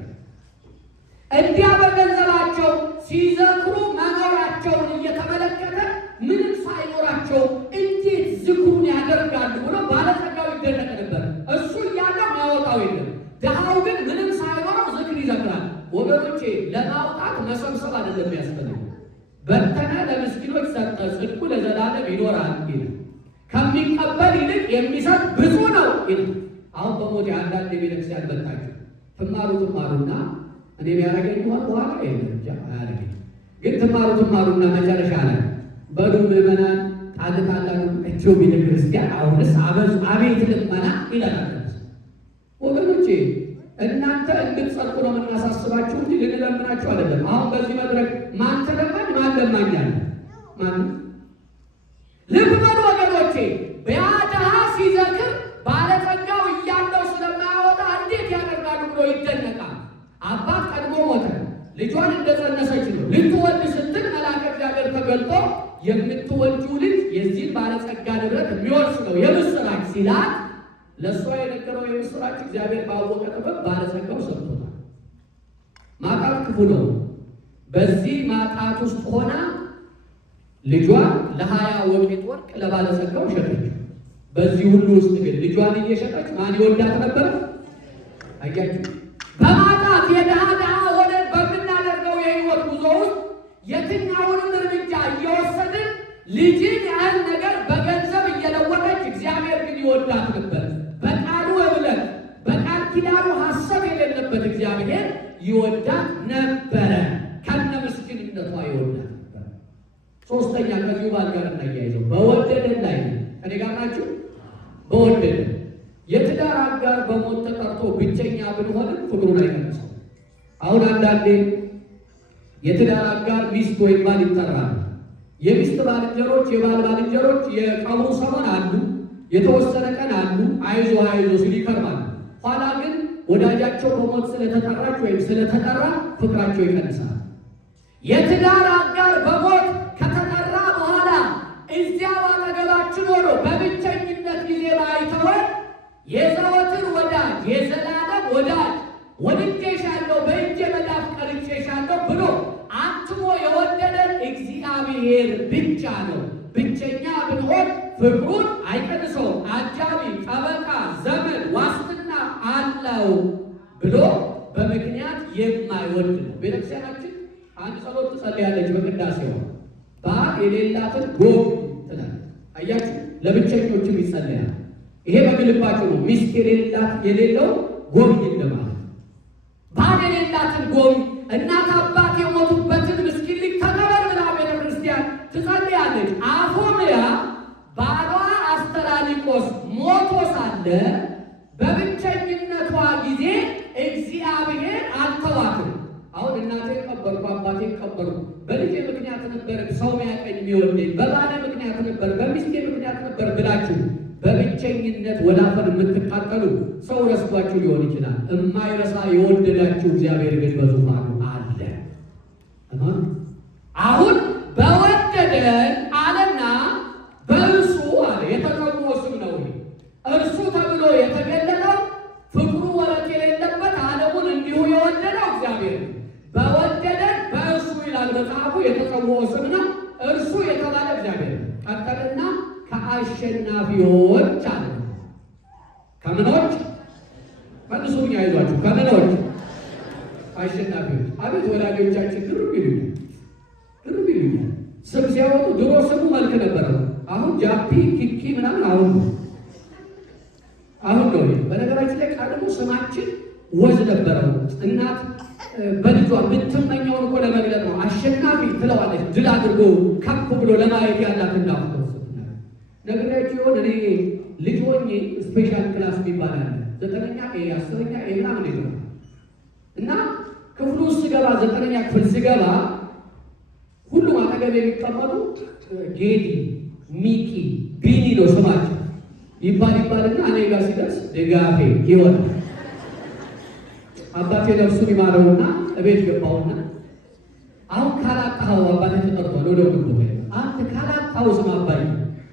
እንዲያ በገንዘባቸው ሲዘክሩ መኖራቸውን እየተመለከተ ምንም ሳይኖራቸው እንዴት ዝክሩን ያደርጋሉ ብሎ ባለጸጋው ይደነቅ ነበር። እሱ እያለው ማወጣው የለም። ድሃው ግን ምንም ሳይኖረው ዝክር ይዘክራል። ወገኖቼ ለማውጣት መሰብሰብ አይደለም ያስፈልግ፣ በተነ ለምስኪኖች ሰጠ፣ ጽድቁ ለዘላለም ይኖራል ይላል። ከሚቀበል ይልቅ የሚሰጥ ብዙ ነው ይላል። አሁን በሞት አንዳንድ የቤተክርስቲያን በታችሁ ትማሩና እኔ ያረገኝ በኋላ የለም እንጂ አያረገኝ፣ ግን ትማሩና መጨረሻ ላይ በሉ ምዕመናን ጣልቃላሉ እቸው ቤተክርስቲያን አሁንስ አበዙ አቤት ልመና ይላል። ወገኖቼ እናንተ እንድትጸድቁ ነው የምናሳስባችሁ እንጂ ልንለምናችሁ አይደለም። አሁን በዚህ መድረክ ማን ተለማኝ ማን ለማኛል? ማን ልብ በሉ ወገኖቼ። በያድሃ ሲዘክር ባለጸጋው እያለው ስለማያወጣ እንዴት ያደርጋሉ ብሎ ይደነቃል። አባት ቀድሞ ሞተ። ልጇን እንደጸነሰች ነው ልትወልድ ስትል መልአከ እግዚአብሔር ተገልጦ የምትወልጂው ልጅ የዚህን ባለጸጋ ንብረት የሚወርስ ነው የምስራች ሲላት ለእሷ የነገረው የምስራች እግዚአብሔር ባወቀ ጥበብ ባለጸጋው ሰጥቶታል። ማጣት ክፉ ነው። በዚህ ማጣት ውስጥ ሆና ልጇን ለ20 ወቄት ወርቅ ለባለጸጋው ሸጠች። በዚህ ሁሉ ውስጥ ግን ልጇን እየሸጠች ማን ይወዳት ነበር? አያችሁ፣ በማጣት የድሃ ሆነ በምናደርገው የህይወት ጉዞ ውስጥ የትኛውንም እርምጃ እየወሰድን ልጅን ያህል ነገር በገንዘብ እየለወጠች እግዚአብሔር ግን ይወዳት ነበር። በቃሉ እምነት በቃል ኪዳኑ ሐሰት የሌለበት እግዚአብሔር ይወዳት ነበረ። ከነ ምስኪንነቷ ይወዳት ነበር። ሶስተኛ ከዚሁ ባል ጋር እናያይዘው በወደደን ላይ እኔ ጋር ናችሁ። በወደደን የትዳር አጋር በሞት ተጠርቶ ብቸኛ ብንሆንም ፍቅሩን አይቀንሰው። አሁን አንዳንዴ የትዳር አጋር ሚስት ወይም ባል ይጠራል። የሚስት ባልንጀሮች የባል ባልንጀሮች የቀብሩ ሰሞን አሉ፣ የተወሰነ ቀን አሉ፣ አይዞ ሲል ይከርማል። ኋላ ግን ወዳጃቸው በሞት ስለተጠራች ወይም ስለተጠራ ፍቅራቸው ይቀንሳል። የትዳር አጋር በሞት ከተጠራ በኋላ እዚያው አጠገባችን ሆኖ በብቸኝነት ጊዜ ባይተወን የዘወትር ወዳጅ የዘላለም ወዳጅ ወድጄሻለሁ በእጄ መዳፍ ቀርጬሻለሁ ብሎ አትሞ የወደደን እግዚአብሔር ብቻ ነው። ብቸኛ ብንሆን ፍቅሩን አይቀንሰውም። አጃቢ፣ ጠበቃ፣ ዘመድ፣ ዋስትና አለው ብሎ በምክንያት የማይወድ ነው። ቤተክርስቲያናችን አንድ ጸሎት ትጸልያለች በቅዳሴዋ። ባል የሌላትን ጎብ ትላለች። አያችሁ፣ ለብቸኞችም ይጸለያል። ይሄ በግልባቸው ነው። ሚስት የሌለው ጎብ እንደማለት። ባል የሌላትን ጎብ እናት አባት የሞቱበትን ምስኪን ልጅ ተቀበል ብላ ቤተ ክርስቲያን ትጸልያለች። አፎምያ ባሏ አስተራኒቆስ ሞቶ ሳለ በብቸኝነቷ ጊዜ እግዚአብሔር አልተዋትም። አሁን እናቴ ቀበርኩ፣ አባቴ ቀበርኩ፣ በልጄ ምክንያት ነበር ሰው ሚያቀኝ የሚወደኝ፣ በባለ ምክንያት ነበር፣ በሚስቴ ምክንያት ነበር ብላችሁ በብቸኝነት ወላፈን የምትቃጠሉ ሰው ረስቷችሁ ሊሆን ይችላል። የማይረሳ የወደዳችሁ እግዚአብሔር ግን በዙፋኑ አለ። አሁን በወደደን አለና በእርሱ አለ የተቀሞ ስም ነው። እርሱ ተብሎ የተገለጠው ፍቅሩ ወረት የሌለበት ዓለሙን እንዲሁ የወደደው እግዚአብሔር በወደደን በእርሱ ይላል መጽሐፉ። የተቀሞ ስም ነው እርሱ የተባለ እግዚአብሔር ቀጠልና ከአሸናፊዎች አለ። ከምኖች መልሱኛ ይዟችሁ ከምኖች አሸናፊዎች። አቤት ወላጆቻችን ግሩም ይሉኛል። ስም ሲያወጡ ድሮ ስሙ መልክ ነበረው። አሁን ጃፒ ኪኪ ምናምን አሁን ነው። በነገራችን ላይ ቃል ደግሞ ስማችን ወዝ ነበረው። እናት በልጇ የምትመኘውን እኮ ለመግለጥ ነው። አሸናፊ ትለዋለች። ድል አድርጎ ከፍ ብሎ ለማየት ያላት እንዳፍቶ ነግሬያችሁ ይሆን? እኔ ልጅ ሆኜ ስፔሻል ክላስ የሚባል አለ። 9ኛ ኤ 10ኛ ኤ ምናምን ነው እና ክፍሉ ውስጥ ስገባ 9ኛ ክፍል ስገባ ሁሉም አጠገብ የሚቀመጡ ጌዲ ሚኪ፣ ቢኒ ነው ስማቸው ይባልና እኔ ጋር ሲደርስ ድጋፌ ይሆናል። አባቴ ነፍሱን ይማረውና እቤት ገባውና አሁን ካላጣኸው አባቴ ተጠርቷል ወደ ወንዱ አንተ ካላጣኸው ስም አባዬ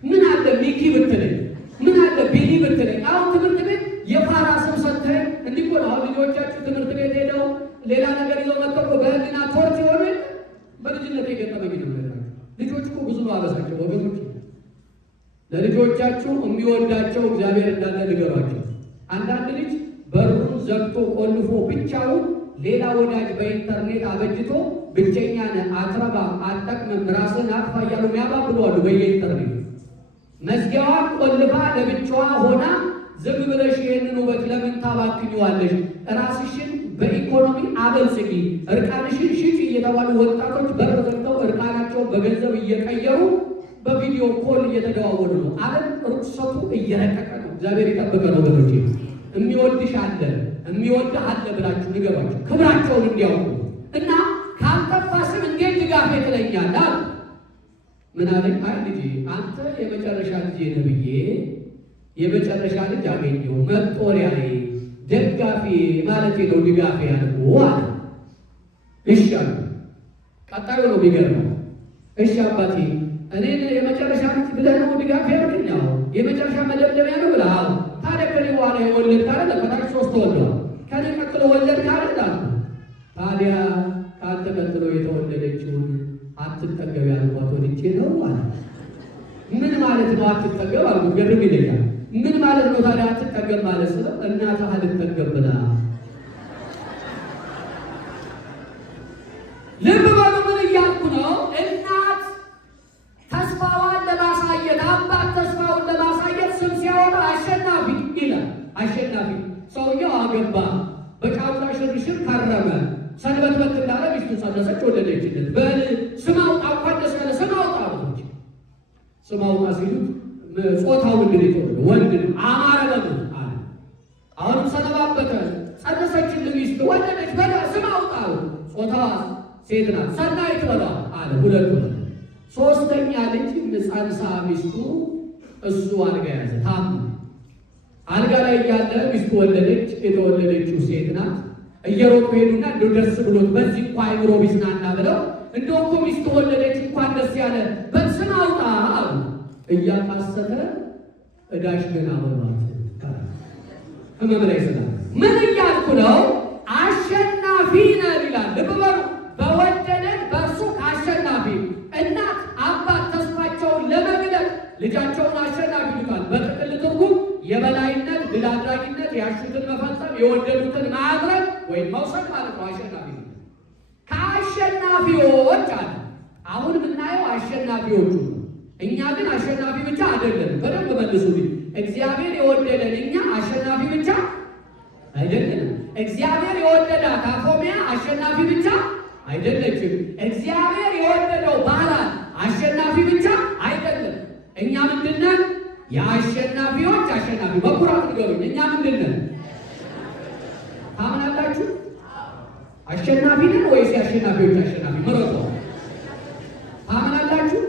ምን አለ ሚኪ ብትለኝ ምን አለ ቢኒ ብትለኝ አሁን ትምህርት ቤት የፋራ ስም ሰጥተህ እንዲህ ነው። አሁን ልጆቻችሁ ትምህርት ቤት ሄደው ሌላ ነገር ይዘው መጥተው በህሊና ቶርች የሆነ በልጅነት የገጠመኝ ነው። ልጆች እኮ ብዙ ነው አበሳቸው ወገኖች። ለልጆቻችሁ የሚወዳቸው እግዚአብሔር እንዳለ ንገሯቸው። አንዳንድ ልጅ በሩን ዘግቶ ቆልፎ ብቻውን ሌላ ወዳጅ በኢንተርኔት አበጅቶ ብቸኛ ነህ፣ አትረባም፣ አትጠቅምም፣ ራስህን አጥፋ እያሉ የሚያባብሉ አሉ። በየኢንተርኔት መዝጊያዋን ቆልፋ ለብቻዋ ሆና ዝም ብለሽ ይህንን ውበት ለምን ታባክኚዋለሽ? ራስሽን በኢኮኖሚ አበልጽጊ፣ እርቃንሽን ሽጪ እየተባሉ ወጣቶች በር ዘግተው እርቃናቸውን በገንዘብ እየቀየሩ በቪዲዮ ኮል እየተደዋወሉ ነው። ዓለም ርኩሰቱ እየረቀቀ ነው። እግዚአብሔር ይጠብቀን ወገኖቼ። የሚወድሽ አለ የሚወድህ አለ ብላችሁ ንገሯቸው፣ ክብራቸውን እንዲያውቁ እና ካልጠፋ ስም እንዴት ድጋፌ ትለኛለህ? ምን አለኝ? አይ ልጄ አንተ የመጨረሻ ልጄ ነህ ብዬ የመጨረሻ ልጅ አገኘው መጦሪያዬ ደጋፊ ማለት ነው ድጋፌ ያልኩህ አለ። እሺ አለ። ቀጣዩ ነው የሚገርመው። እሺ አባቴ እኔን የመጨረሻ ልጅ ብለህ ነው ድጋፌ ያልከኝ? አዎ። የመጨረሻ መደምደሚያ ነው ብለህ? አዎ። ታዲያ ከኔ በኋላ የወለድ ካለ ከታች 3 ወልደዋል። ከኔ ቀጥሎ ወለድ ካለ ታዲያ ከአንተ ቀጥሎ የተወለደችውን አትጠገብ ያልኳት ወልጄ ነው አለ። ምን ማለት ነው አትጠገብ አልኩት። ገርም ይለኛል። ምን ማለት ነው ታዲያ አትጠገብ ማለት? ስለው እናትህ አልጠገብ ብላ። ልብ በሉ ምን እያልኩ ነው? እናት ተስፋዋን ለማሳየት አባት ተስፋውን ለማሳየት ስም ሲያወጣ አሸናፊ ይላል። አሸናፊ ሰውየው አገባ፣ በጫጉላ ሽርሽር ከረመ፣ ሰንበትበት እንዳለ ሚስቱ ጸነሰች፣ ወለደችለት። በል ስም አውጣ እንኳን ደስ ያለ ስም አውጣ አሉት። ስም አውጣ ሲሉት ጾታው እንግዲህ ወንድ አማረ በሉ አለ። አሁንም ሰነባበተ፣ ጸነሰችልን ሚስት ወለደች፣ በል ስም አውጣ አሉ። ጾታዋ ሴት ናት፣ ሰናይት በላ አለ። ሁለቱ ሶስተኛ ልጅ ጸንሳ ሚስቱ እሱ አልጋ ያዘ፣ ታሙ። አልጋ ላይ እያለ ሚስቱ ወለደች። የተወለደችው ሴት ናት። እየሮጡ ሄዱና እንደው ደስ ብሎት በዚህ እንኳ አይምሮ ቢዝናና ብለው እንደው እኮ ሚስቱ ወለደች እንኳን ደስ ያለ በስም አውጣ አሉ። እያቃሰተ እዳሽ ገና በሏት ህመም ላይ ስላለ ምን እያልኩ ነው? አሸናፊ ነን ይላል። ልብ በሉ። በወደደን በእርሱ ከአሸናፊ እናት አባት ተስፋቸውን ለመግለጥ ልጃቸውን አሸናፊ ይሉታል። በጥቅል ትርጉም የበላይነት፣ ድል አድራጊነት፣ ያሹትን መፈጸም፣ የወደዱትን ማድረግ ወይም መውሰድ ማለት ነው። አሸናፊ ከአሸናፊዎች አለ። አሁን የምናየው አሸናፊዎቹ ነው። እኛ ግን አሸናፊ ብቻ አይደለም። በደንብ መልሱልኝ። እግዚአብሔር የወደደን እኛ አሸናፊ ብቻ አይደለም። እግዚአብሔር የወደዳት አፎሚያ አሸናፊ ብቻ አይደለችም። እግዚአብሔር የወደደው ባህላት አሸናፊ ብቻ አይደለም። እኛ ምንድነን? የአሸናፊዎች አሸናፊ። በኩራት ንገሩኝ። እኛ ምንድነን? ታምናላችሁ? አሸናፊ ነን ወይስ የአሸናፊዎች አሸናፊ? ምረጡ። ታምናላችሁ?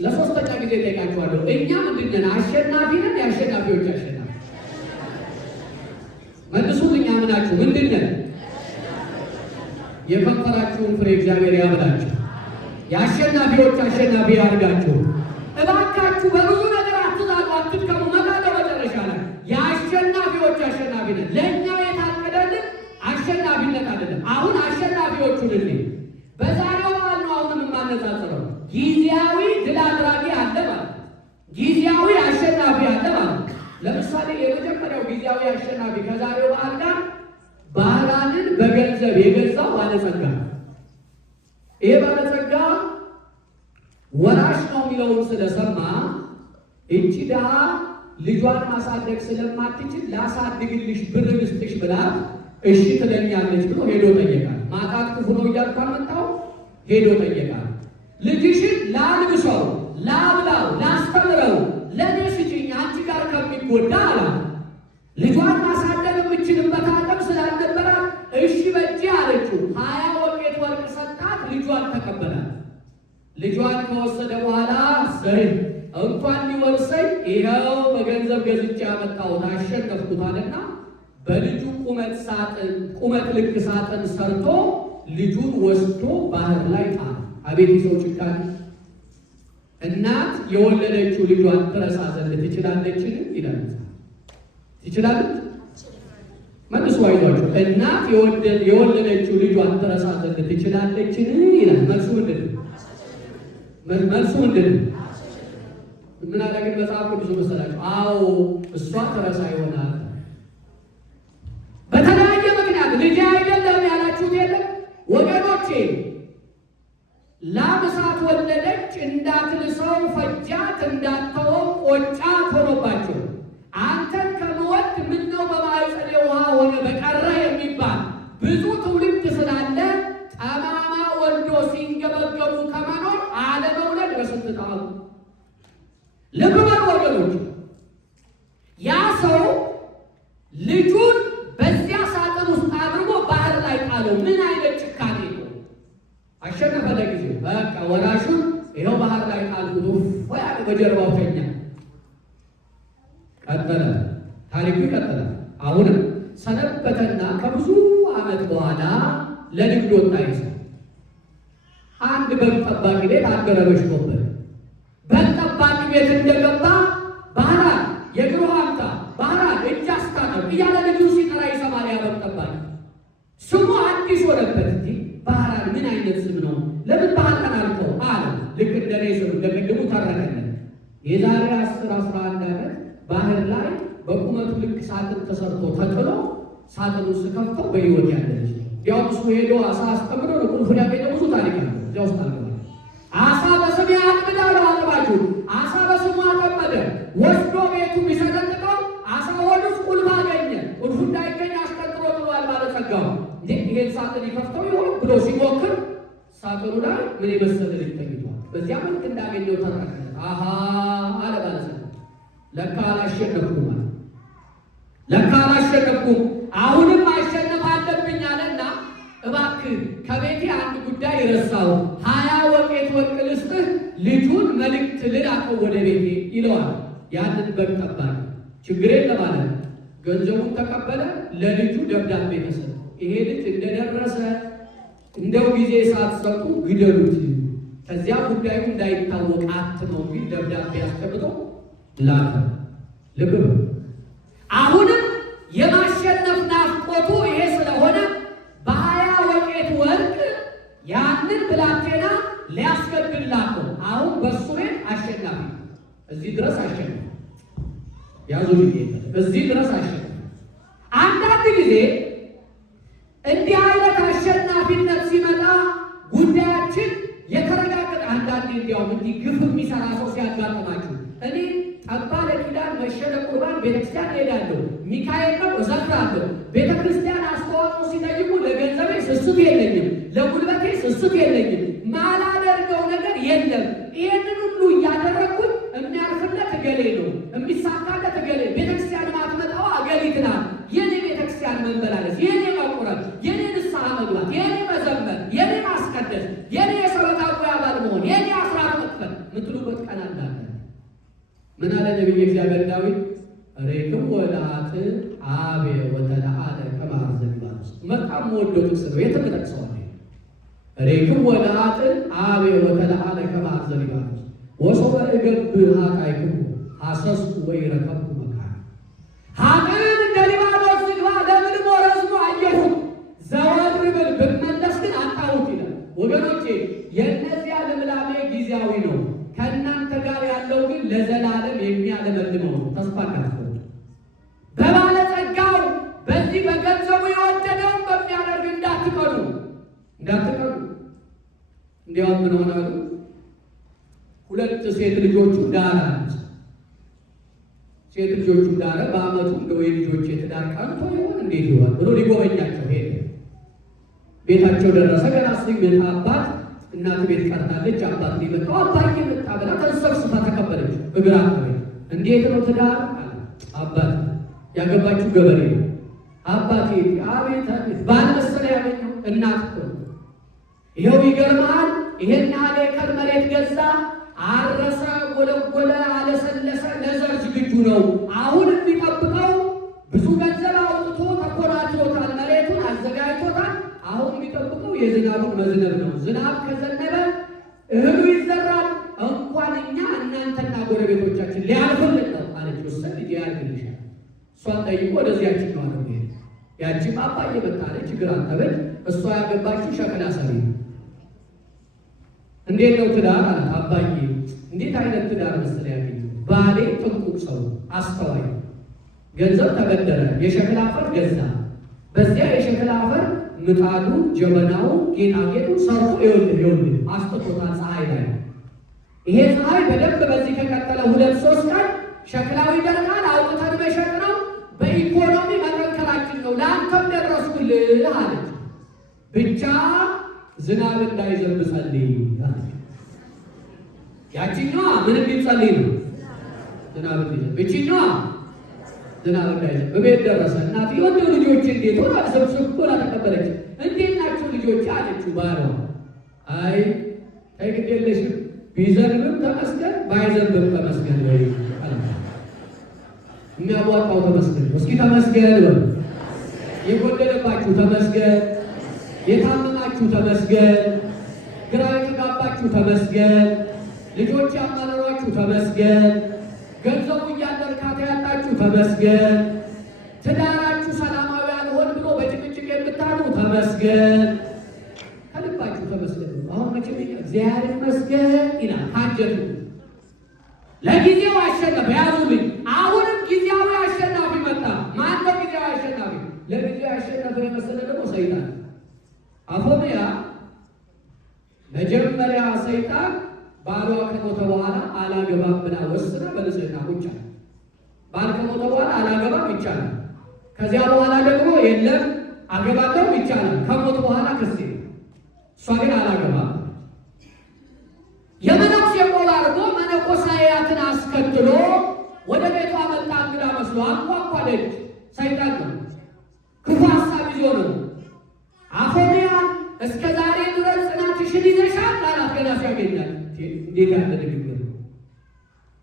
ለሶስተኛ ጊዜ ጠይቃችኋለሁ። እኛ ምንድነን? አሸናፊ ነን የአሸናፊዎች አሸናፊ? መልሱልኝ። አምናችሁ ምንድነን? የፈጠራችሁን ፍሬ እግዚአብሔር ያብላችሁ። የአሸናፊዎች አሸናፊ ያድርጋችሁ። እባካችሁ በብዙ ነገር አትዛሉ፣ አትድከሙ። መጣለ መጨረሻ ላይ የአሸናፊዎች አሸናፊ ነን። ለእኛ የታቀደልን አሸናፊነት አይደለም። አሁን አሸናፊዎቹን በዛሬው በዓል ነው አሁንም የማነጻጽረው። ጊዜያዊ ድል አድራጊ አለ ማለት፣ ጊዜያዊ አሸናፊ አለ ማለት። ለምሳሌ የመጀመሪያው ጊዜያዊ አሸናፊ ከዛሬው በዓል ጋር ባህራንን በገንዘብ የገዛው ባለጸጋ። ይሄ ባለጸጋ ወራሽ ነው የሚለውን ስለሰማ እቺ ድሃ ልጇን ማሳደግ ስለማትችል ላሳድግልሽ ብር ልስጥሽ ብላት እሺ ትለኛለች ብሎ ሄዶ ጠየቃል። ማጣት ክፉ ነው እያልኩ አልመጣሁ። ሄዶ ጠየቃል። ልጅሽን ላልብሰው፣ ላብላው፣ ላስተምረው ለእኔ ስጪኝ አንቺ ጋር ከሚጎዳ አላት። ልጇን ማሳደግ የምችልበት አቅም ስላልነበራት እሺ በእጄ አለችው። 20 ወቄት ወርቅ ሰጣት። ልጇን ተቀበላት። ልጇን ከወሰደ በኋላ እንኳን ሊወርሰኝ ይኸው በገንዘብ ገዝቼ ያመጣሁት አሸነፍኩታልና በልጁ ቁመት ልክ ሳጥን ሰርቶ ልጁን ወስዶ ባህር ላይ ጣለ። አቤት የሰው ጭካኔ! እናት የወለደችው ልጇን ትረሳ ዘንድ ትችላለችን? ይላል። ትችላለች? መልሱ አይዟችሁ። እናት የወለደችው ልጇን ትረሳ ዘንድ ትችላለችን? ይላል። መልሱ ምንድን ነው? መልሱ ምንድን ነው? ምን አለ ግን መጽሐፍ ቅዱስ መሰላችሁ? አዎ እሷ ትረሳ ይሆናል። በተለያየ ምክንያት ልጅ አይደለም ያላችሁት የለም ወገኖቼ። ላም እሳት ወለደች እንዳትልሰው ፈጃት እንዳትተወው ቆጫት ሆኖባቸው አንተን ከምወድ ምነው በማኅፀኔ ውሃ ሆነ በቀረ የሚባል ብዙ ትውልድ ስላለ ጠማማ ወልዶ ሲንገበገቡ ከመኖር አለመውለድ በስንት ጣሉ። ልብ በሉ ወገኖች፣ ያ ሰው ልጁን በዚያ ሳጥን ውስጥ አድርጎ ባህር ላይ ጣለው። ምን አይነት ጭካኔ ነው! አሸነፈ ለጊዜው። በቃ ወራሹን ይኸው ባህር ላይ ጣልኩት ወይ በጀርባው ተኛ። ቀጠለ፣ ታሪኩ ይቀጥላል። አሁንም ሰነበተና ከብዙ ዓመት በኋላ ለንግድ ወጣ። ይሰ አንድ በግ ጠባቂ ቤት አደረ በሽቶበት። በግ ጠባቂ ቤት እንደገባ ባህራን የግሮ ሀብታ ባህራን እጅ አስታጠቅ እያለ ልጁ ሲጠራ ይሰማል። ያ በግ ጠባቂ ስሙ አዲስ ሆነበት። እንጂ ባህራን ምን አይነት ስም ነው? ለምን ባህራን አልከው አለ። ልክ እንደኔ ስም እንደቅድሙ ተረከለን። የዛሬ 10-11 ዓመት ባህር ላይ በቁመቱ ልክ ሳጥን ተሰርቶ ተጥሎ ሳጥኑ ስከፍተው በሕይወት ያለች ያው እሱ ሄዶ አሳ አስጠምዶ ቁልፉን ያገኘው ብዙ ታሪክ አለ። እዚያ ውስጥ አልገባም። አሳ በስሜ አጥምዳለሁ አጥባችሁ አሳ በስሙ አጠመደ። ወስዶ ቤቱ ቢሰነጥቀው አሳ ሆድ ውስጥ ቁልፍ አገኘ። ቁልፉ እንዳይገኝ አስቀጥሮ ጥሏል ባለጸጋው። እንዴ ይሄን ሳጥን ይከፍተው ይሆን ብሎ ሲሞክር ሳጥኑ ላይ ምን የመሰለ ልጅ ተኝቷል። በዚያ መልክ እንዳገኘው ተረከ። አሃ አለ ባለጸጋው፣ ለካ አላሸነፍኩም አለ። ለካ አላሸነፍኩም፣ አሁንም ማሸነፍ አለብኝ አለና እባክህ ከቤቴ አንድ ጉዳይ ረሳው፣ 20 ወቄት ወርቅ ልስጥህ፣ ልጁን መልእክት ልላከው ወደ ቤቴ ይለዋል። ያንን በግ ጠባቂ ችግር የለም አለ። ገንዘቡን ተቀበለ። ለልጁ ደብዳቤ ተሰጠ። ይሄ ልጅ እንደደረሰ እንደው ጊዜ ሳትሰጡ ግደሉት፣ ከዚያ ጉዳዩ እንዳይታወቅ አትመው ቢል ደብዳቤ አስቀምጦ ላከ። ልብ አሁንም የማሸነፍ ናፍቆቱ ይሄ ስለሆነ በ20 ወቄት ወርቅ ያንን ብላቴና ሊያስገድል ላከው። አሁን በሱ ቤት አሸናፊ፣ እዚህ ድረስ አሸናፊ። ያዙ እዚህ ድረስ አሸናፊ። አንዳንድ ጊዜ እንዲህ አይነት አሸናፊነት ሲመጣ ጉዳያችን የተረጋገጠ፣ አንዳንዴ እንዲያውም እንዲህ ግፍ የሚሰራ ሰው ሲያጋጥማችሁ እኔ ጠባ ለኪዳን መሸለ ቁርባን ቤተክርስቲያን ሄዳለሁ፣ ሚካኤል ነው እዘክራለሁ። ቤተክርስቲያን አስተዋጽኦ ሲጠይቁ ለገንዘቤ ስስት የለኝም፣ ለጉልበቴ ስስት የለኝም፣ ማላደርገው ነገር የለም። ይህንን ሁሉ እያደረግኩኝ የሚያልፍለት እገሌ ነው፣ የሚሳካለት እገሌ፣ ቤተክርስቲያን ማትመጣዋ እገሊት ናት። የኔ ቤተክርስቲያን መንበላለስ፣ የኔ መቁረብ፣ የኔ ንስሐ መግባት፣ የኔ መዘመር፣ የኔ ማስቀደስ፣ የኔ የሰበካ ጉባኤ አባል መሆን፣ የኔ አስራት መክፈል ምትሉበት ቀን አለ። ምን አለ ነቢየ እግዚአብሔር ዳዊት? ሬክም ወለአት አቤ ወተለአለ ከማር ዘሊባኖስ። በጣም ወደው ጥቅስ ነው፣ የትም ጠቅሰዋል። ሬክም ወለአት አቤ ወተለአለ ከማር ዘሊባኖስ ወሶበ እገብር ኃጣይክሙ ሐሰስኩ ወኢረከብኩ መካነ። ኃጥእን እንደ ሊባኖስ ዝግባ ለምልሞ ረዝሞ አየሁት፣ ዘወር ብል ብመለስ ግን አጣሁት ይላል። ወገኖቼ የእነዚያ ልምላሜ ጊዜያዊ ነው። ከእናንተ ጋር ያለው ግን ለዘላለም የሚያለመልመው ነው። ተስፋ እንዳትቆርጡ። በባለጸጋው በዚህ በገንዘቡ የወደደውን በሚያደርግ እንዳትቀኑ። እንዲያውም ምን ሆናሉ? 2 ሴት ልጆቹ ዳረ። ሴት ልጆቹ ዳረ። በአመቱ እንደው የልጆች የትዳር ቀንቶ ይሆን እንዴት ይሆን ብሎ ሊጎበኛቸው ሄደ። ቤታቸው ደረሰ። ገና ሲመጣ አባት እናት ቤት ቀርታለች። አባት ሊመጣው አባዬ መጣ ብላ ተሰብስባ ተቀበለች። እግራ አካባቢ እንዴት ነው ትዳር? አባት ያገባችሁ ገበሬ ነው። አባቴ አቤት አቤት ባልመሰለ ያገኘው እናት እኮ ይኸው ይገርማል። ይሄን ያህል ኤከር መሬት ገዛ፣ አረሰ፣ ጎለጎለ፣ አለሰለሰ፣ ለዘር ዝግጁ ነው። አሁን የሚጠብቀው ብዙ ገንዘብ አውጥቶ ተኮራትሮታል፣ መሬቱን አዘጋጅቶታል። አሁን የሚጠብቀው የዝናቡን መዝነብ ነው። ዝናብ ከዘነበ እህሉ ይዘራል። እንኳን እኛ እናንተና ጎረቤቶቻችን ሊያልፍልን ነው አለች። ወሰን ልጅ ያልግልሻል። እሷን ጠይቆ ወደዚያችን ነው አለ። ያቺም አባዬ መጣለች፣ ችግር አጠበች። እሷ ያገባችው ሸክላ ሰሪ ነው። እንዴት ነው ትዳር አለ። አባዬ እንዴት አይነት ትዳር መሰለ ያገኘ ባሌ ጥንቁቅ ሰው አስተዋይ፣ ገንዘብ ተበደረ፣ የሸክላ አፈር ገዛ። በዚያ የሸክላ አፈር ምጣዱ፣ ጀበናው፣ ጌጣጌጡ ሰርቶ ይኸውልህ አስጥቶታል ፀሐይ ላይ። ይሄ ፀሐይ በደንብ በዚህ ከቀጠለ 2-3 ቀን ሸክላው ይደርቃል። አውጥተን መሸጥ ነው። በኢኮኖሚ መጠንከራችን ነው። ለአንተም ደረስኩልህ አለች። ብቻ ዝናብ እንዳይዘንብ ጸልይ አለች። ያችኛዋ ምንም ቢጸልይ ነው ዝናብ እንዳይዘንብ፣ ብቻኛዋ ዝናብ እንዳይዘንብ። በቤት ደረሰ። እናት የወንድ ልጆች እንዴት ሆና ሰብስብ ብላ ተቀበለች። እንዴት ናቸው ልጆች አለችው ባሏ። አይ ተይ ግድ የለሽም፣ ቢዘንብም ተመስገን ባይዘንብም ተመስገን ወይ አለ። የሚያዋጣው ተመስገን። እስኪ ተመስገን በሉ። የጎደለባችሁ ተመስገን፣ የታመማችሁ ተመስገን፣ ግራ የተጋባችሁ ተመስገን፣ ልጆች ያማረሯችሁ ተመስገን፣ ገንዘቡ እያደርካታ ያጣችሁ ተመስገን፣ ትዳራችሁ ሰላማዊ ያልሆን ብሎ በጭቅጭቅ የምታሉ ተመስገን። ከልባችሁ ተመስገን። አሁን መቼም እግዚአብሔር ይመስገን ይላል ካንጀቱ። ለጊዜው አሸነፈ፣ ያዙልኝ። አሁንም ጊዜያዊ አሸናፊ መጣ። ማን ነው ጊዜያዊ አሸናፊ? ለጊዜው አሸነፈ የመሰለ ደግሞ ሰይጣን። አፎምያ መጀመሪያ ሰይጣን ባሏ ከሞተ በኋላ አላገባም ብላ ወስና በንጽህና ቁጭ አለ። ባል ከሞተ በኋላ አላገባም ይቻላል። ከዚያ በኋላ ደግሞ የለም አገባለሁ ይቻላል። ከሞት በኋላ ክስ እሷ ግን አላገባም። የመነኩሴ ቆብ አድርጎ መነኮሳያትን አስከትሎ ወደ ቤቷ መጣ። እንግዳ መስሎ አንኳኳ ደጅ። ሰይጣን ነው፣ ክፉ ሀሳብ ይዞ ነው። አፎምያን እስከ ዛሬ ድረስ ጽናትሽን ይዘሻል አላት። ገና ሲያገኛል እንዴት ያለ ንግግር ነው!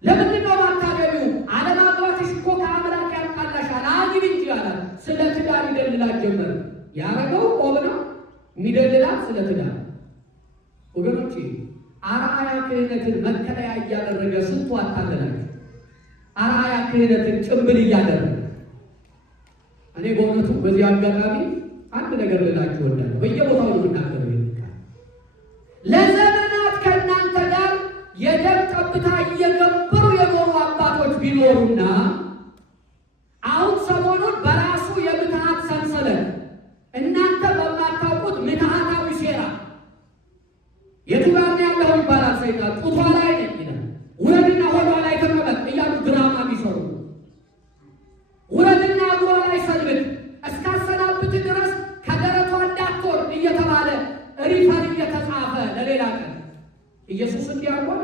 ለምንድን ነው ማታገቢው? አለማግባትሽ እኮ ከአምላክ ያጣላሻል፣ አግቢ እንጂ አላት። ስለ ትዳር ይደልላት ጀመር። ያረገው ቆብ ነው የሚደልላት ስለ ትዳር። ወገኖቼ አርአያ ክህነትን መከለያ እያደረገ ስንቱ አታለላችሁ። አርአያ ክህነትን ጭምብል እያደረገ እኔ በእውነቱ በዚህ አጋጣሚ አንድ ነገር ልላችሁ እወዳለሁ። በየቦታው ነው የምናገረው። ለዘመናት ከእናንተ ጋር የደም ጠብታ እየገበሩ የኖሩ አባቶች ቢኖሩና አሁን ሰሞኑን በራሱ የምትሃት ሰንሰለት እናንተ በማታውቁት ምትሃታዊ ሴራ የቱ ጋር ነው ያለው ይባላል። ሰይጣን ጡቷ ላይ ነኝ ይላል። ውረድና ሆዷ ላይ ተቀመጥ እያሉ ድራማ ቢሰሩ፣ ውረድና እግሯ ላይ ሰልብት እስካሰናብት ድረስ ከደረቷ እንዳትወርድ እየተባለ ሪፈር እየተጻፈ ለሌላ ቀን ኢየሱስ እንዲያርጓል።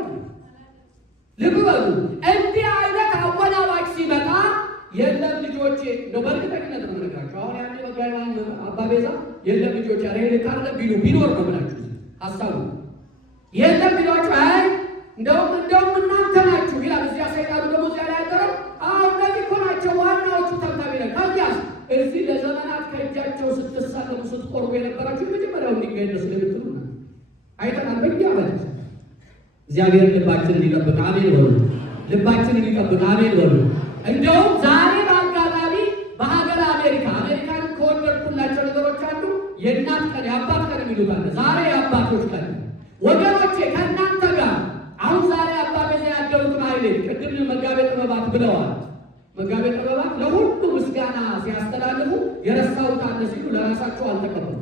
ልብ በሉ። እንዲህ አይነት አወናባጅ ሲመጣ የለም ልጆቼ ነው። በእርግጠኝነት ነው የምነግራችሁ። አሁን ያኔ መጋቢያን አባቤዛ የለም ልጆቼ አረ ልካለ ቢኖር ነው ብላችሁ ሀሳቡ የለም ቢሏችሁ፣ አይ እንደውም እናንተ ናችሁ ይላል። እዚያ ሰይጣኑ ደግሞ እዚያ ላይ ያደረው እነዚህ እኮ ናቸው ዋናዎቹ ተብታቢ ላይ ከዚያስ እዚህ ለዘመናት ከእጃቸው ስትሳለሙ ስትቆርቡ የነበራችሁ የመጀመሪያው እንዲገኝ ነው ስለምትሉ አይተናል። በየዓመት እግዚአብሔር ልባችንን ይጠብቅ፣ አሜን በሉ። ልባችንን ይጠብቅ፣ አሜን በሉ። እንደውም ዛሬ በአጋጣሚ በሀገር አሜሪካን ከወደድኩላቸው ነገሮች አንዱ የእናት ቀን የአባት ቀን የሚሉት አለ። ዛሬ የአባቶች ቀን ወገኖቼ፣ ከእናንተ ጋር አሁን ዛሬ አባቤዛ ያደሩትን ኃይሌት ቅድም መጋቤ ጥበባት ብለዋል። መጋቤ ጥበባት ለሁሉ ምስጋና ሲያስተላልፉ የረሳሁት አለ ሲሉ ለራሳቸው አልተቀበሉ።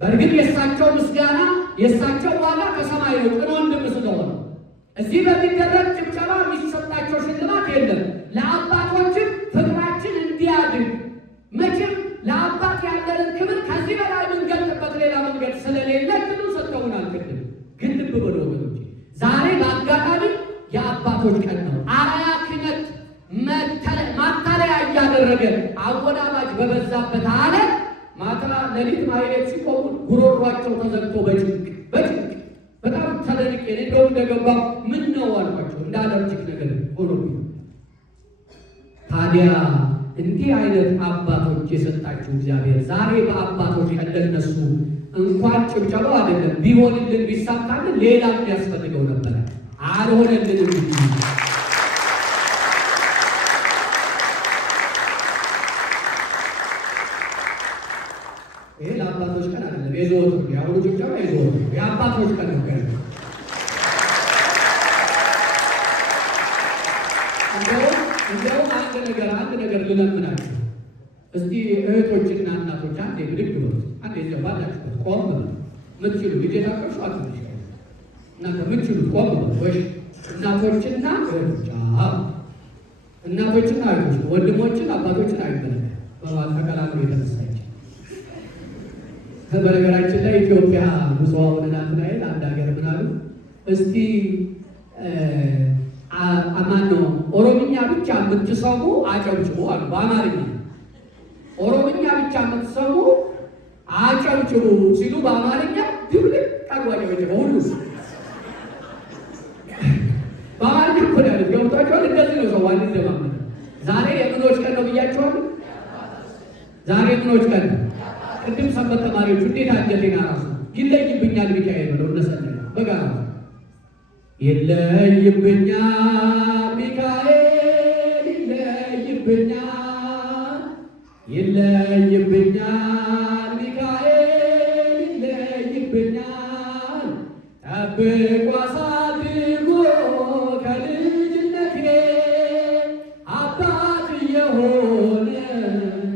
በእርግጥ የእሳቸው ምስጋና የእሳቸው ዋጋ ከሰማይ ነው፣ ቅን ወንድም ስለሆነ እዚህ በሚደረግ ጭብጨባ የሚሰጣቸው ሽልማት የለም። ለአባቶችም ፍቅራችን እንዲያድግ መቼም ለአባት ያለንን ክብር ከዚህ በላይ የምንገልጥበት ሌላ መንገድ ስለሌለ ግዱ ሰጥተውናል። ቅድም ግን ልብ በሉ ወገኖች፣ ዛሬ በአጋጣሚ የአባቶች ቀን ነው። አርአያ ክህነት ማታለያ እያደረገ አወናባጅ በበዛበት አለ ማታ ሌሊት ማይሌት ሲቆሙ ጉሮሯቸው ተዘግቶ በጭንቅ እኔ እንደው እንደገባሁ ምን ነው አልኳቸው። እንደ አለርጂክ ነገር ሆኖብኝ። ታዲያ እንዲህ አይነት አባቶች የሰጣችሁ እግዚአብሔር ዛሬ በአባቶች ለነሱ እንኳን ጭብጨባው አይደለም ቢሆንልን ቢሳካልን ሌላ የሚያስፈልገው ነበረ። አልሆነልንም። ይሄ ለአባቶች ቀን አይደለም፣ የዘወትር ነው። የአሁኑ ጭብጨባ የዘወትር ነው፣ የአባቶች ቀን ነው። እንደውም አንድ ነገር ልለምናችሁ እስቲ እህቶችና እናቶች አንዴ ብድግ ብሎ አንዴ ባላችሁበት ቆም ብሎ ምትችሉ ልጅ የታቀሹ አትልሽ እናንተ ምትችሉት ቆም ብሎ ወሽ እናቶችና እህቶች እናቶችና እህቶች ወንድሞችን አባቶችን አይመለከ በማጠቃላሉ የተነሳች በነገራችን ላይ ኢትዮጵያ ብዙ አሁንናት ላይ አንድ ሀገር ምን አሉ እስቲ አማን ነው ኦሮምኛ ብቻ የምትሰሙ አጨብጭቡ አሉ። በአማርኛ ኦሮምኛ ብቻ የምትሰሙ አጨብጭቡ ሲሉ በአማርኛ ድብልቅ አጓቸው ሁሉ በአማርኛ እኮ ያሉት ገብቷቸዋል። እንደዚህ ነው ሰው አንድ ዘማመ ዛሬ የምኖች ቀን ነው ብያቸዋል። ዛሬ የምኖች ቀን ነው። ቅድም ሰንበት ተማሪዎቹ እንዴት አንጀቴና ራሱ ይለይብኛል ሚካኤል ብለው እነሰለ በጋራ ይለይብኛል ሚካኤል ይለይብኛል ይለይብኛል ሚካኤል ይለይብኛል ጠብቆ አሳድጎ ከልጅነቴ አባት የሆነ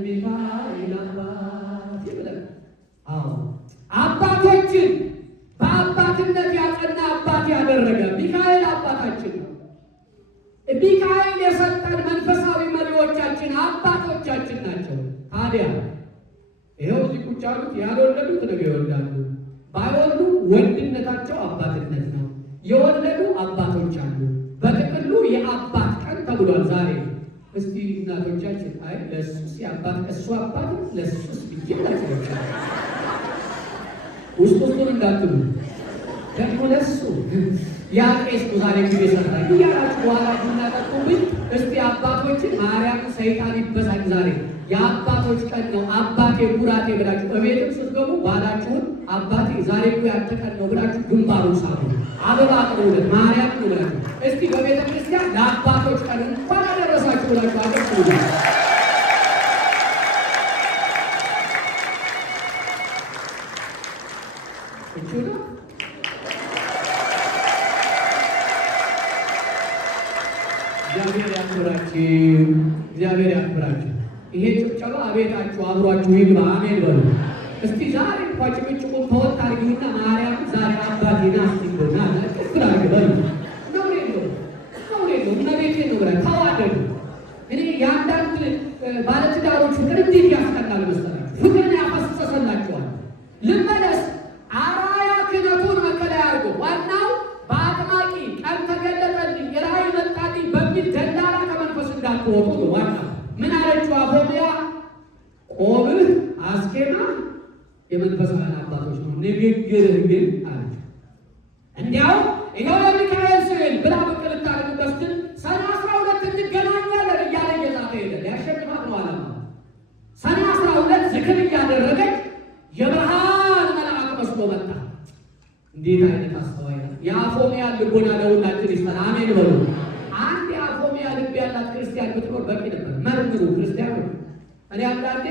ሚካኤል አባት ይብላል። አባቶችን በአባትነት ያጸና አባት ያደረገ ሚካኤል አባታችን ነው። ሚካኤል የሰጠን መንፈሳዊ መሪዎቻችን አባቶቻችን ናቸው። ታዲያ ይኸው እዚህ ቁጭ ያሉት ያልወለዱት ነገ ይወልዳሉ። ባይወልዱ ወንድነታቸው አባትነት ነው። የወለዱ አባቶች አሉ። በጥቅሉ የአባት ቀን ተብሏል ዛሬ። እስቲ እናቶቻችን አይ ለሱስ የአባት እሱ አባት ለሱስ ይላቸው ውስጡን እንዳትሉ ደግሞ ለሱ ያ ቄስ ዛሬ ጊዜ ሰራ እያላችሁ በኋላ ቡና ጠጡብኝ። እስቲ አባቶችን ማርያም ሰይጣን ይበሳጭ። ዛሬ የአባቶች ቀን ነው። አባቴ ኩራቴ ብላችሁ በቤትም ስትገቡ ባላችሁን አባቴ ዛሬ እኮ ያንተ ቀን ነው ብላችሁ ግንባሩን ሳቡ፣ አበባ አቅርቡለት፣ ማርያም ብላችሁ እስቲ በቤተ ክርስቲያን ለአባቶች ቀን እንኳን አደረሳችሁ ብላችሁ አቅርቡለት። እግዚአብሔር ያክብራችሁ፣ እግዚአብሔር ያክብራችሁ። ይሄ ጭብጨባ አቤታችሁ አብሯችሁ ይግባ። አሜን በሉ እስቲ። ዛሬ እንኳ ጭብጭቡን ተወጥ አድርጊውና ማርያም ዛሬ አባቴ ናስቲጎና ቅፍል አድርግ በሉ። ነውሬ ነው እመቤቴ ነው ብላ ተዋደዱ። እኔ የአንዳንድ ባለትዳሮች ፍቅር እንዴት ያስቀናል መሰላችሁ? ፍቅርን ያፈሰሰላችኋል። ልመለስ አራያ ክህነቱን መከለያ አድርጎ ዋናው በአጥማቂ ቀን ተገለጠልኝ የራእይ መጣልኝ በሚል ደላላ ከመንፈስ እንዳትወጡ ነው ዋናው። ምን አለችው አፎምያ? ቆብህ አስኬማ የመንፈሳውያን አባቶች ነው፣ ንግግርህ ግን አለች። እንዲያው ይኸው ለሚካኤል ስዕል ብላ ብቅ ልታደርግበት ስትል ሰኔ 12 እንገናኛለን እያለ እየዛተ ሄደ። ሊያሸንፋት ነው ዓላማ። ሰኔ 12 ዝክር እያደረገች የብርሃን መልአክ መስሎ መጣ። እንዴት አይነት አስተዋይ ነው! የአፎምያ ልቦና ለሁላችን ይስጠን። አሜን በሉ። አንድ የአፎምያ ልብ ያላት ክርስቲያን ብትኖር በቂ ነበር። መርምሩ ክርስቲያኖች። እኔ አንዳንዴ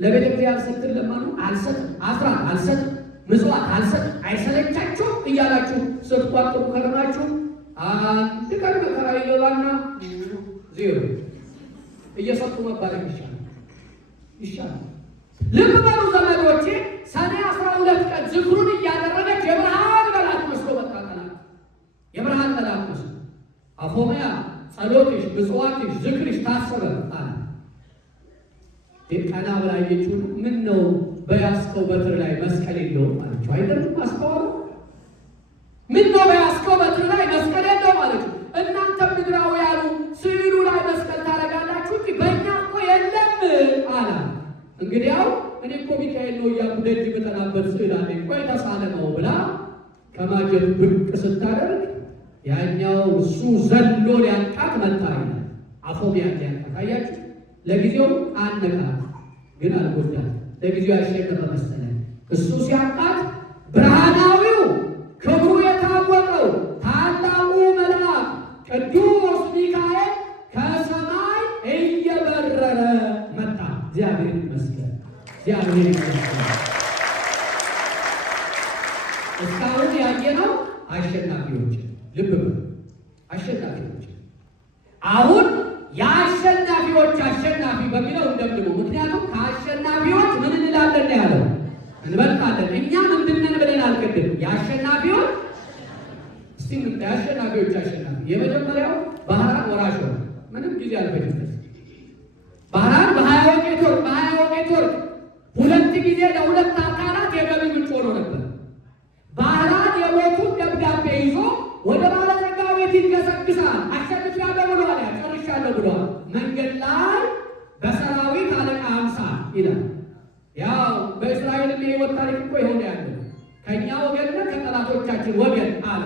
ለቤተ ክርስቲያን ስትለመኑ አልሰጥም፣ አስራት አልሰጥም፣ ምጽዋት አልሰጥም፣ አይሰለቻችሁ እያላችሁ ስትቋጥሩ ከረማችሁ አንድ ቀን መከራ ይገባና ዜሮ እየሰጡ መባረክ ይሻላል። ልብ በሉ ዘመዶቼ፣ ሰኔ 12 ቀን ዝክሩን እያደረገች የብርሃን መልአክ መስሎ መጣ። የብርሃን መልአክ መስሎ አፎምያ ጸሎትሽ፣ ብጽዋትሽ፣ ዝክርሽ ታሰበ አለ። ቀና ብላ አየችው። ምን ነው በያዝከው በትር ላይ መስቀል የለውም አለችው። አይደለም አስተዋሉ። ምን ነው በያዝከው በትር ላይ መስቀል የለውም አለችው። እናንተ ምድራዊ ያሉ ስዕሉ ላይ መስቀል ታደርጋላችሁ እንጂ በእኛ እኮ የለም አላ። እንግዲያው እኔ እኮ ሚካኤል ነው እያልኩ ደጅ በጠናበት ስዕል አለኝ፣ ቆይ ተሳለመው ብላ ከማጀት ብቅ ስታደርግ ያኛው እሱ ዘሎ ሊያንቃት መጣ ይላል። አፎሚያ ሊያንቃት አያችሁ። ለጊዜው አነቃት፣ ግን አልጎዳት። ለጊዜው ያሸነፈ መሰለኝ። እሱ ሲያንቃት ብርሃናዊው ክብሩ የታወቀው ታላቁ መልአክ ቅዱስ ሚካኤል ከሰማይ እየበረረ መጣ። እግዚአብሔር ይመስገን፣ እግዚአብሔር ይመስገን። እስካሁን ያየነው አሸናፊዎች፣ ልብ በሉ አሸናፊዎች። አሁን የአሸናፊዎች አሸናፊ በሚለው እንደምኑ። ምክንያቱም ከአሸናፊዎች ምን እንላለን ያለው እንበልጣለን። እኛ ምንድነን ብለን አልቀድም። የአሸናፊዎች እስቲ ምን የአሸናፊዎች አሸናፊ የመጀመሪያው ባህራን ወራሽ ሆነ። ምንም ጊዜ አልፈጀም። ባህራን በ20 ወቄት ወርቅ ሁለት ጊዜ ለሁለት አካላት የገቢ ምንጭ ሆኖ ነበር። ባህራን የሞቱን ደብዳቤ ይዞ ወደ ባለጸጋው ቤት ይገሰግሳል። አሸንፊያለሁ ብሏል፣ ጨርሻለሁ ብሏል። መንገድ ላይ በሰራዊት አለቃ አምሳል ይላል። ያው በእስራኤል የሕይወት ታሪክ እኮ ይሆን ያለው ከእኛ ወገን ከጠላቶቻችን ወገን አለ።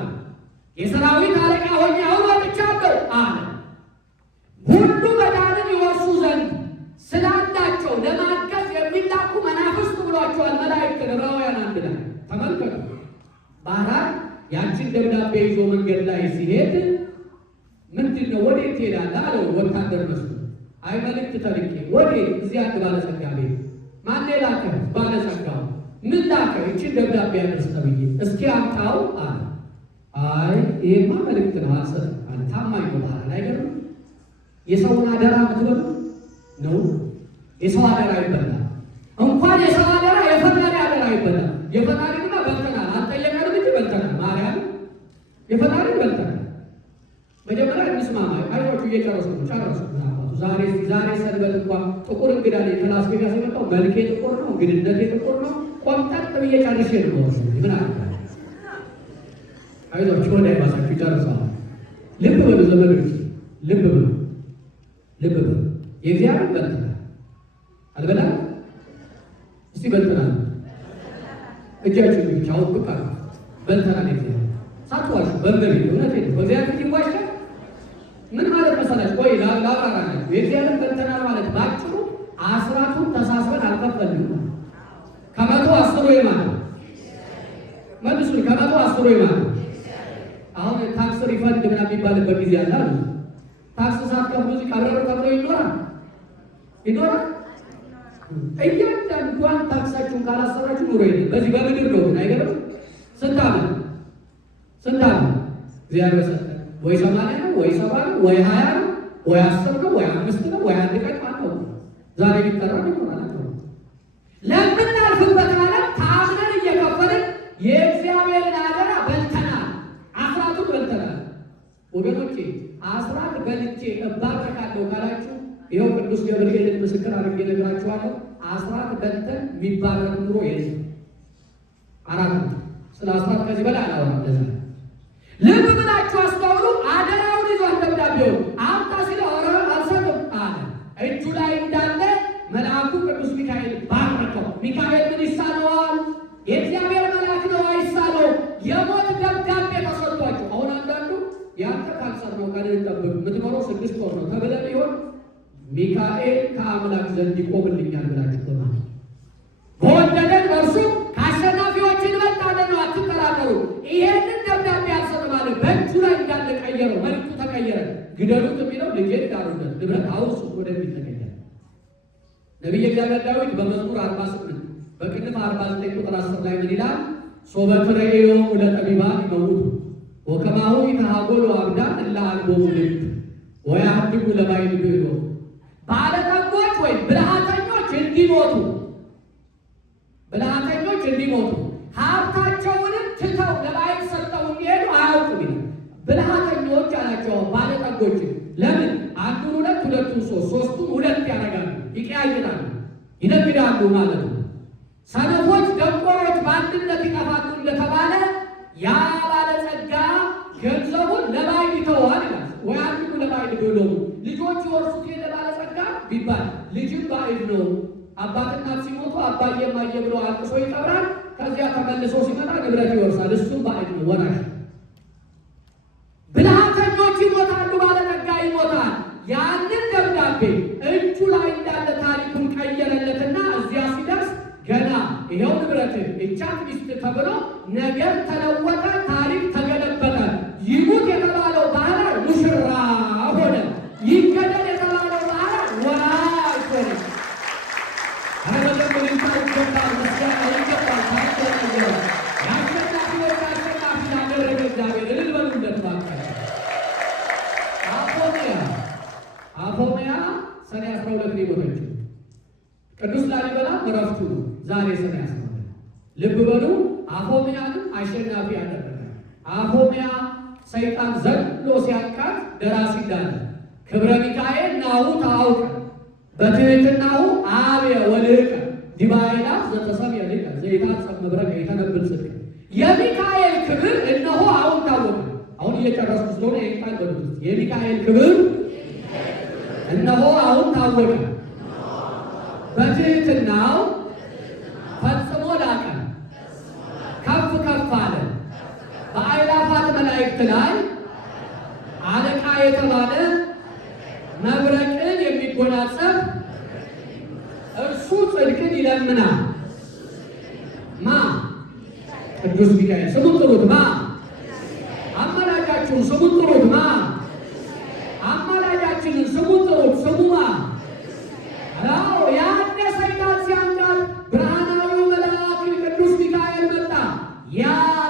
የሰራዊት አለቃ ሆኜ አሁን ወጥቻለሁ አለ። ሁሉ መዳንን ይወርሱ ዘንድ ስላላቸው ለማገዝ የሚላኩ መናፍስት ብሏቸዋል መላእክት። ዕብራውያን 1 ላይ ተመልከቱ። ባህራን ያችን ደብዳቤ ይዞ መንገድ ላይ ሲሄድ ምንድን ነው ወዴት ትሄዳለህ አለው ወታደር መስሎ። አይ መልእክት ተልኬ። ወዴት? እዚህ አንድ ባለጸጋ ቤት። ማን ላከ? ባለጸጋው። ምን ላከ? ይችን ደብዳቤ ያደርስ ተብዬ። እስኪ አምጣው አለ። አይ ይሄማ መልእክት ነው አልሰጥም አለ። ታማኝ ነው ባህራን አይገርም? የሰውን አደራ ምትበሉ ነው። የሰው አደራ ይበላል። እንኳን የሰው አደራ የፈጣሪ አደራ ይበላል። የፈጣሪ ድማ በልተናል። አልጠየቀንም እንጂ በልተናል። ማርያም የፈጣሪ በልተናል። መጀመሪያ እንስማማ። አይዟችሁ እየጨረሱ ነው። ጨረሱ። ዛሬ ሰንበት እንኳን ጥቁር እንግዳ ላይ ከላስ ቬጋስ የመጣው መልኬ ጥቁር ነው፣ እንግድነቴ ጥቁር ነው። ቆምጠጥ ብዬ ጨርሼ ነው። ምን አለ? አይዟችሁ ወደ ባሳችሁ ጨርሰዋል። ልብ በሉ ዘመዶች፣ ልብ በሉ፣ ልብ በሉ። የእግዚአብሔር በልተናል። አልበላም? እስቲ በልተናል። እጃችሁ ብቻ አውጥቃ በልተናል። እግዚአብሔር ሳትዋሹ በእግዚአብሔር እውነቴን ነው። በእግዚአብሔር ይዋሻል። ምን ማለት መሰላችሁ? ቆይ ላብራራላችሁ። የእግዚአብሔር በልተናል ማለት ባጭሩ አስራቱን ተሳስበን አልከፈልንም። ከመቶ 10 የማን ነው? መልሱ። ከመቶ 10 የማን ነው? አሁን ታክስ ሪፈንድ ምናምን የሚባልበት ጊዜ አለ አይደል? ታክስ ሳትከፍሉ እዚህ ቀረሩ ተብሎ ይኖራል። እያንዳንዷን ታክሳችሁን ካላሰራችሁ ኑሮ የለም። በዚህ በምድር ነው ግን አይገርም? ስንት ዓመት እግዚአብሔር ሰጠን። ወይ 80 ነው ወይ 70 ነው ወይ 20 ነው ወይ 10 ነው ወይ 5 ነው ወይ 1 ቀን ማለት ነው። ዛሬ ቢጠራ ይኖራል ነው። ለምናልፍበት ዓለም ታምነን እየከፈልን የእግዚአብሔርን አደራ በልተናል። አስራቱን በልተናል። ወገኖቼ አስራት በልቼ እባረካለሁ ካላችሁ ይኸው ቅዱስ ገብርኤልን ምስክር አድርጌ እነግራችኋለሁ። አስራት በልተን የሚባረክ ኑሮ የለም። አራት ስለ አስራት ከዚህ በላይ አላወራም። ለዛ ልብ ብላችሁ አስተውሉ። አደራውን ይዟል ደብዳቤው። አምጣ ሲለው ኧረ አልሰጥም አለ። እጁ ላይ እንዳለ መልአኩ ቅዱስ ሚካኤል ባረከው። ሚካኤል ምን ይሳነዋል? የእግዚአብሔር መልአክ ነው፣ አይሳነው። የሞት ደብዳቤ ተሰጥቷቸው አሁን አንዳንዱ ያንተ ካንሰር ነው ቀን ጠብቅ የምትኖረው 6 ወር ነው ተብለ ቢሆን ሚካኤል ከአምላክ ዘንድ ይቆምልኛል ብላችሁ በማለት በወደደን በእርሱ ከአሸናፊዎች እንበልጣለን ነው። አትጠራጠሩ። ይሄንን ደብዳቤ ያልሰጥ ማለት በእጁ ላይ እንዳለ ቀየረው። መልዕክቱ ተቀየረ። ግደሉት የሚለው ልጄን ዳሩለት፣ ንብረት አውርሱ ወደሚል ተቀየረ። ነቢየ እግዚአብሔር ዳዊት በመዝሙር 48 በቅንፍ 49 ቁጥር 10 ላይ ምን ይላል? ሶበ ትሬእዮሙ ለጠቢባን ይመውቱ ወከማሁ ይትሃጎሉ አብዳን እለ አልቦሙ ልብ ወያህድጉ ለባዕድ ብዕሎ። ባለጠጎች ወይም ብልሃተኞች እንዲሞቱ ሀብታቸውንም ትተው ለባዕድ ሰጥተው እንዲሄዱ አያውቁም። ብልሃተኞች አላቸው ባለጠጎች። ለምን? አንዱን 2 ሁለቱን 3 ሶስቱን 2 ያደርጋሉ፣ ይቀያይራሉ፣ ይነግዳሉ ማለት ነው። ሰነፎች ደንቆሮች በአንድነት ይጠፋሉ እንደተባለ ያ ባለጸጋ ገንዘቡን ለባዕድ ይተዋል ይላል። ወይ አንዱ ለባዕድ ብሎ ልጆች ይወርሱት የለ ባለጸጋ ቢባል ልጅም ባዕድ ነው። አባትና ሲሞቱ አባዬ ማየ ብሎ አልቅሶ ይቀብራል። ከዚያ ተመልሶ ሲመጣ ንብረት ይወርሳል። እሱም ባዕድ ነው፣ ወራሽ። ብልሃተኞች ይሞታሉ፣ ባለጠጋ ይሞታል። ያንን ደብዳቤ እጁ ላይ እንዳለ ታሪኩን ቀየረለትና እዚያ ሲደርስ ገና ይኸው ንብረት እቻት ሚስት ተብሎ ነገር ተለወጠ፣ ታሪክ ተገለበጠ። ይሙት የተባለው ባህር ሙሽራ ሆነ። ይገደል የተባለው ባህር ወራሽ ሆነ። አረበተምልታ ይገባል፣ ምስጋና ይገባል። ታደረገ የአሸናፊዎች አሸናፊ ያደረገ እግዚአብሔር እልል በሉለት ባካቸው። አፎምያ ሰኔ 12 ሊሞተችው ቅዱስ ላሊበላ እረፍቱ ነው ዛሬ ሰኔ 12። ልብ በሉ። አፎምያንም አሸናፊ ያደረገ አፎምያ ሰይጣን ዘሎ ሲያቃት ደራሲ እንዳለ ክብረ ሚካኤል ናሁ ታውቀ በትሕትናሁ አብየ ወልህቀ ዲባይላ ዘተሰምየ ሊቀ ዘይታጸብ መብረቀ የተነብል ጽድቅ። የሚካኤል ክብር እነሆ አሁን ታወቀ። አሁን እየጨረስኩ ስለሆነ ይህን ቃል በሉት። የሚካኤል ክብር እነሆ አሁን ታወቀ፣ በትሕትናው ፈጽሞ ላቀ፣ ከፍ ከፍ አለ። በአእላፋት መላእክት ላይ አለቃ የተባለ መብረቅን የሚጎናጸፍ እርሱ ጽድቅን ይለምናል። ማ ቅዱስ ሚካኤል። ስሙን ጥሩት። ማ አማላጃችሁን ስሙን ጥሩት። ማ አማላጃችንን ስሙን ጥሩት። ስሙማ አዎ ያነ ሰይጣን ሲያንጋል ብርሃናዊው መልአክ ቅዱስ ሚካኤል መጣ። ያ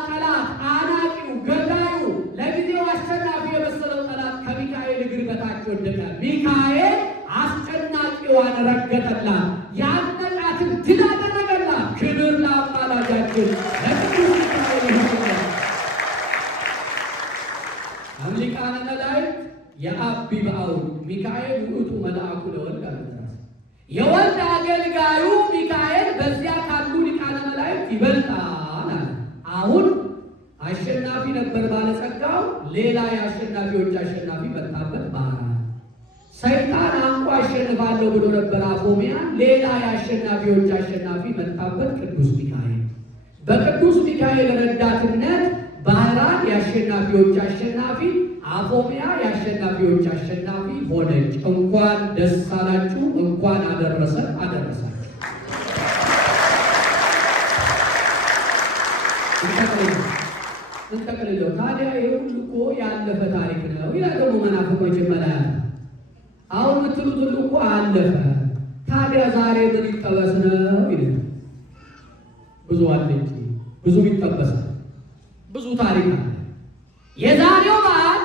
ጠላት አናቂው ገዳዩ ለጊዜው አሸናፊ የመሰለው ጠላት ከሚካኤል እግር በታች ወደቀ። ሚካኤል አስጨናቂዋን ረገጠላት፣ ያነቃትን ድል አደረገላት። ክብር ለአማላጃችን ለቅዱስ ሚካኤል ይሁን። አምሊቃነ መላእክት የአቢ በአው ሚካኤል ውእቱ መልአኩ ለወልድ አለ። የወልድ አገልጋዩ ሚካኤል በዚያ ካሉ ሊቃነ መላእክት ይበልጣል። አሁን አሸናፊ ነበር ባለጸጋው፣ ሌላ የአሸናፊዎች አሸናፊ መጣበት ባህር። ሰይጣን አንቋ አሸንፋለሁ ብሎ ነበር አፎምያን፣ ሌላ የአሸናፊዎች አሸናፊ መጣበት ቅዱስ ሚካኤል። በቅዱስ ሚካኤል ረዳትነት ባህራን የአሸናፊዎች አሸናፊ፣ አፎምያ የአሸናፊዎች አሸናፊ ሆነች። እንኳን ደስ አላችሁ፣ እንኳን አደረሰ አደረሳችሁ። እንጠቅልለው። ታዲያ ይሄ ሁሉ እኮ ያለፈ ታሪክ ነው ይላል ደግሞ መናፍቅ መጀመሪያ። አሁን የምትሉት ሁሉ እኮ አለፈ፣ ታዲያ ዛሬ ምን ይጠበስ ነው ይላል። ብዙ አለ እንጂ ብዙ ይጠበሳል፣ ብዙ ታሪክ አለ። የዛሬው በዓል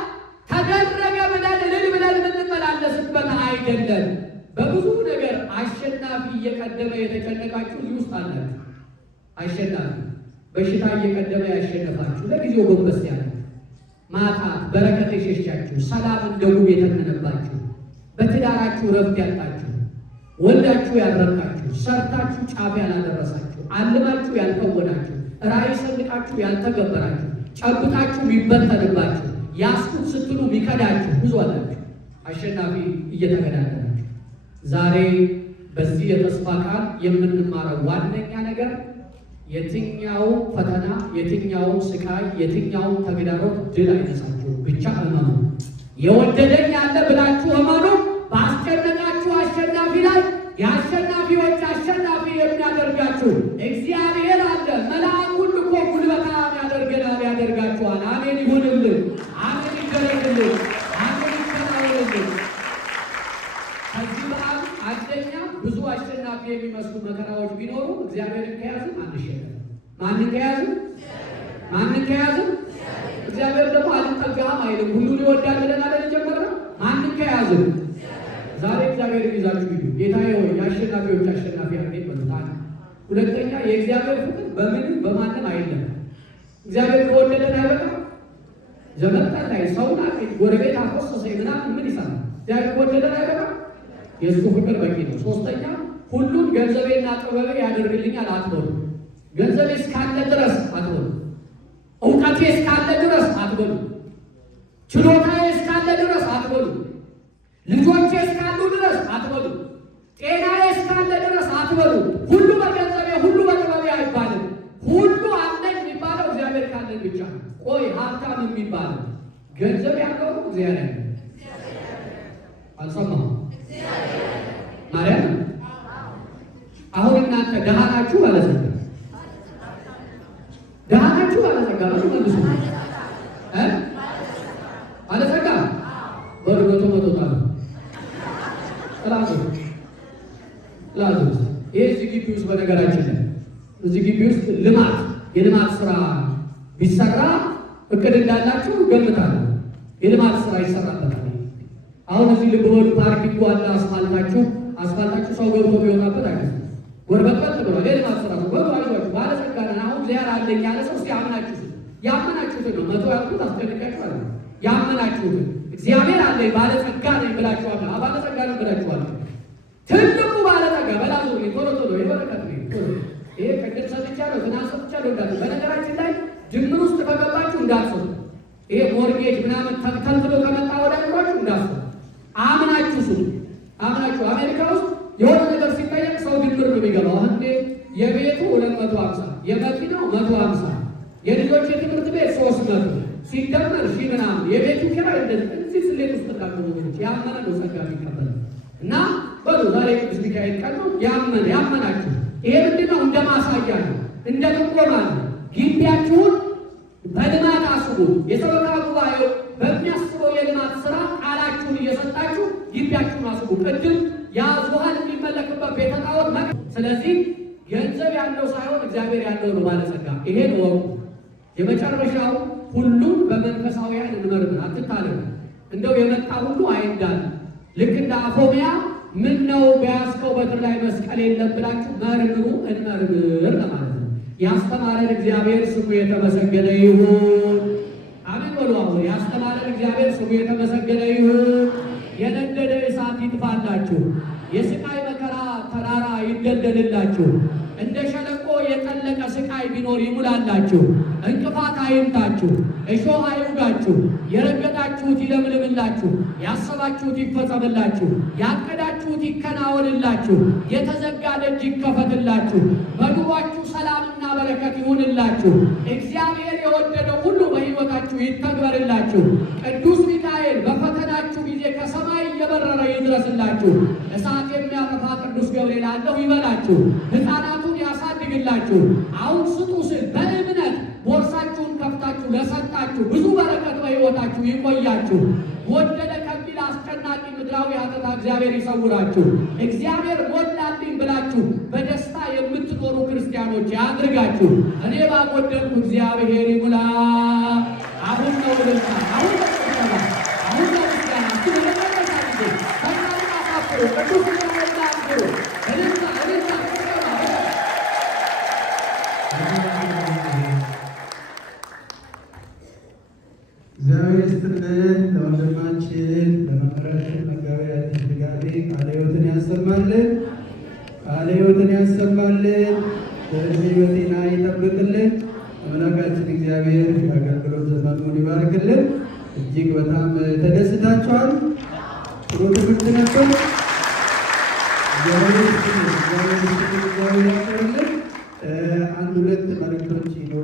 ተደረገ ብለን እልል ብለን የምንመላለስበት አይደለም። በብዙ ነገር አሸናፊ እየቀደመ የተጨነቃችሁ እዚህ ውስጥ አላችሁ። አሸናፊ በሽታ እየቀደመ ያሸነፋችሁ፣ ለጊዜው ጎንበስ ያላችሁ፣ ማጣት በረከት የሸሻችሁ፣ ሰላም እንደ ጉም የተነነባችሁ፣ በትዳራችሁ ረፍት ያጣችሁ፣ ወልዳችሁ ያልረካችሁ፣ ሰርታችሁ ጫፍ ያላደረሳችሁ፣ አልማችሁ ያልከወናችሁ፣ ራዕይ ሰንቃችሁ ያልተገበራችሁ፣ ጨብጣችሁ የሚበተንባችሁ፣ ያስኩት ስትሉ የሚከዳችሁ ብዙ አላችሁ። አሸናፊ እየተገዳደራችሁ ዛሬ በዚህ የተስፋ ቃል የምንማረው ዋነኛ ነገር የትኛው ፈተና፣ የትኛው ስቃይ፣ የትኛው ተግዳሮት ድል አይነሳችሁ፣ ብቻ እመኑ። የወደደኝ ያለ ብላችሁ እመኑ። በአስጨነቃችሁ አሸናፊ ላይ የአሸናፊዎች አሸናፊ የሚያደርጋችሁ እግዚአብሔር አለ። መልአኩን ልኮ ጉልበታም ያደርገናል፣ ያደርጋችኋል። አሜን ይሁንልን፣ አሜን ይደረግልን፣ አሜን ይከናወንልን። ከዚህ በዓል አንደኛ ብዙ አሸናፊ የሚመስሉ መከራዎች ቢኖሩ እግዚአብሔርን ከያዝን አንሸነፍም። ማንን ከያዝን? ማንን ከያዝን? እግዚአብሔር ደግሞ አልጠጋም አይልም። ሁሉን ይወዳል ብለን አይደል የጀመርነው? ማንን ከያዝን? ዛሬ እግዚአብሔርን ይዛችሁ ሂዱ። ጌታዬ ሆይ የአሸናፊዎች አሸናፊ አድርገኝ በሉት። ሁለተኛ የእግዚአብሔር ፍቅር በምንም በማንም አይለም። እግዚአብሔር ከወደደን አይበቃም። ዘመን ጠላኝ፣ ሰውን አቀኝ፣ ጎረቤት አቆሰሰኝ ምናምን ምን ይሰራል? እግዚአብሔር ከወደደን አይበቃም። የእሱ ፍቅር በቂ ነው። ሶስተኛ ሁሉም ገንዘቤና ጥበቤ ያደርግልኛል አትበሉ። ገንዘቤ እስካለ ድረስ አትበሉ። እውቀቴ እስካለ ድረስ አትበሉ። ችሎታዬ እስካለ ድረስ አትበሉ። ልጆቼ እስካሉ ድረስ አትበሉ። ጤናዬ እስካለ ድረስ አትበሉ። ሁሉ በገንዘቤ ሁሉ በጥበቤ አይባልም። ቆይ ሀብታም የሚባለው ገንዘብ ያለው እግዚአብሔር ያለው አልሰማሁም። ማርያም አሁን እናንተ ደሃ ናችሁ ባለጸጋ? ደሃ ናችሁ ባለጸጋ? መልሱ። ባለጸጋ በሉ መቶ ጣሉ ጥላዙ ይሄ እዚህ ግቢ ውስጥ በነገራችን ላይ እዚህ ግቢ ውስጥ የልማት ስራ ቢሰራ እቅድ እንዳላችሁ ገምታለሁ። የልማት ስራ ይሰራበታል። አሁን እዚህ ልብ በሉ ፓርኪንግ ዋላ አስፋልታችሁ ሰው ገብቶ ቢወጣበት አይደለም ጎርበጥበጥ ብሏል። የልማት ስራ ነው። በሉ አይዟችሁ ባለጸጋ ነን አሁን እግዚአብሔር አለኝ ያለ ሰው ያመናችሁትን ነው። መቶ ያልኩት አስደንቃችኋል። ያመናችሁትን እግዚአብሔር አለኝ ባለጸጋ ነኝ ብላችኋል። ባለጸጋ ነኝ ብላችኋል። ትልቁ ባለጸጋ በላዞ ቶሎ የበረከት ነው። ይሄ ቅድም ሰጥቻለሁ፣ ትናንት ሰጥቻለሁ እንዳትሉ። በነገራችን ላይ ድምር ውስጥ ከገባችሁ እንዳትሰሩ። ይሄ ሞርጌጅ ምናምን ተንተልትሎ ከመጣ ወደ አይሯችሁ እንዳትሰሩ። አምናችሁ ስሩ። አምናችሁ አሜሪካ ውስጥ የሆነ ነገር ሲጠየቅ ሰው ድምር ነው የሚገባው። አሁን የቤቱ 250 የመኪናው 150 የልጆች የትምህርት ቤት 300 ሲደመር ሺህ ምናምን የቤቱ ኪራይ እንደዚህ ስሌት ውስጥ እንዳሉ ያመነ ነው ጸጋ የሚቀበል እና በሉ ዛሬ ቅዱስ ሚካኤል ቀን ነው። ያመናችሁ ይሄ ምንድነው? እንደ ማሳያ ነው፣ እንደ ጥቆማ ነው። ግቢያችሁን በልማት አስቡ። የሰበካ ጉባኤው በሚያስበው የልማት ስራ ቃላችሁን እየሰጣችሁ ግቢያችሁን አስቡ። ቅድም ያዙሃል የሚመለክበት ቤተ ጣዖት መ ስለዚህ ገንዘብ ያለው ሳይሆን እግዚአብሔር ያለው ነው ባለጸጋ። ይሄን ወቁ። የመጨረሻው ሁሉን በመንፈሳውያን እንመርምር፣ አትታለሉ። እንደው የመጣ ሁሉ አይዳል። ልክ እንደ አፎሚያ ምን ነው በያዝከው በትር ላይ መስቀል የለም ብላችሁ መርምሩ፣ እንመርምር ለማለት ነው። ያስተማረን እግዚአብሔር ስሙ የተመሰገነ ይሁን። አሜን በሉ። አሁን ያስተማረን እግዚአብሔር ስሙ የተመሰገነ ይሁን። የነደደ እሳት ይጥፋላችሁ፣ የስቃይ መከራ ተራራ ይደልደልላችሁ፣ እንደ ሸለቆ የጠለቀ ስቃይ ቢኖር ይሙላላችሁ፣ እንቅፋት አይምታችሁ፣ እሾህ አይውጋችሁ፣ የረገጣችሁት ይለምልምላችሁ፣ ያሰባችሁት ይፈጸምላችሁ፣ ያቀዳችሁት ይከናወንላችሁ፣ የተዘጋ ደጅ ይከፈትላችሁ፣ በኑሯችሁ ሰላምና በረከት ይሁንላችሁ፣ እግዚአብሔር የወደደው ሁሉ በሕይወታችሁ ይተግበርላችሁ፣ ቅዱስ ሚካኤል በፈተናችሁ ጊዜ ከሰማይ እየበረረ ይድረስላችሁ፣ እሳት የሚያጠፋ ቅዱስ ገብርኤል አለሁ ይበላችሁ፣ ሕፃናቱን ያሳድግላችሁ። አሁን ስጡ ስል በእምነት ቦርሳችሁን ከፍታችሁ ለሰጣችሁ ብዙ በረከት በሕይወታችሁ ይቆያችሁ። ወደደ ከሚል አስጨናቂ ምድራዊ ሀተታ እግዚአብሔር ይሰውራችሁ። እግዚአብሔር ሞላልኝ ብላችሁ በደስታ የምትኖሩ ክርስቲያኖች ያድርጋችሁ። እኔ ባጎደልኩ እግዚአብሔር ይሙላ። አሁን ነው ልልታ፣ አሁን ነው ስብሰባ፣ አሁን ነው ምስጋና። ለመጨረሻ ጊዜ ከናና ካፍሩ ቅዱስ ሚካኤል አፍሩ እልልታ እግዚአብሔር ይስጥልን። ለወንድማችን ለመምህራችን መጋቤ ሐዲስ ድጋሜ ቃለ ሕይወትን ያሰማልን፣ ቃለ ሕይወትን ያሰማልን፣ በዕድሜ በጤና ይጠብቅልን። አምላካችን እግዚአብሔር የአገልግሎት ዘመኑን ይባርክልን። እጅግ በጣም ተደስታችኋል። ጥሩ ትምህርት ነበር። እግዚአብሔር ያክብርልን። አንድ ሁለት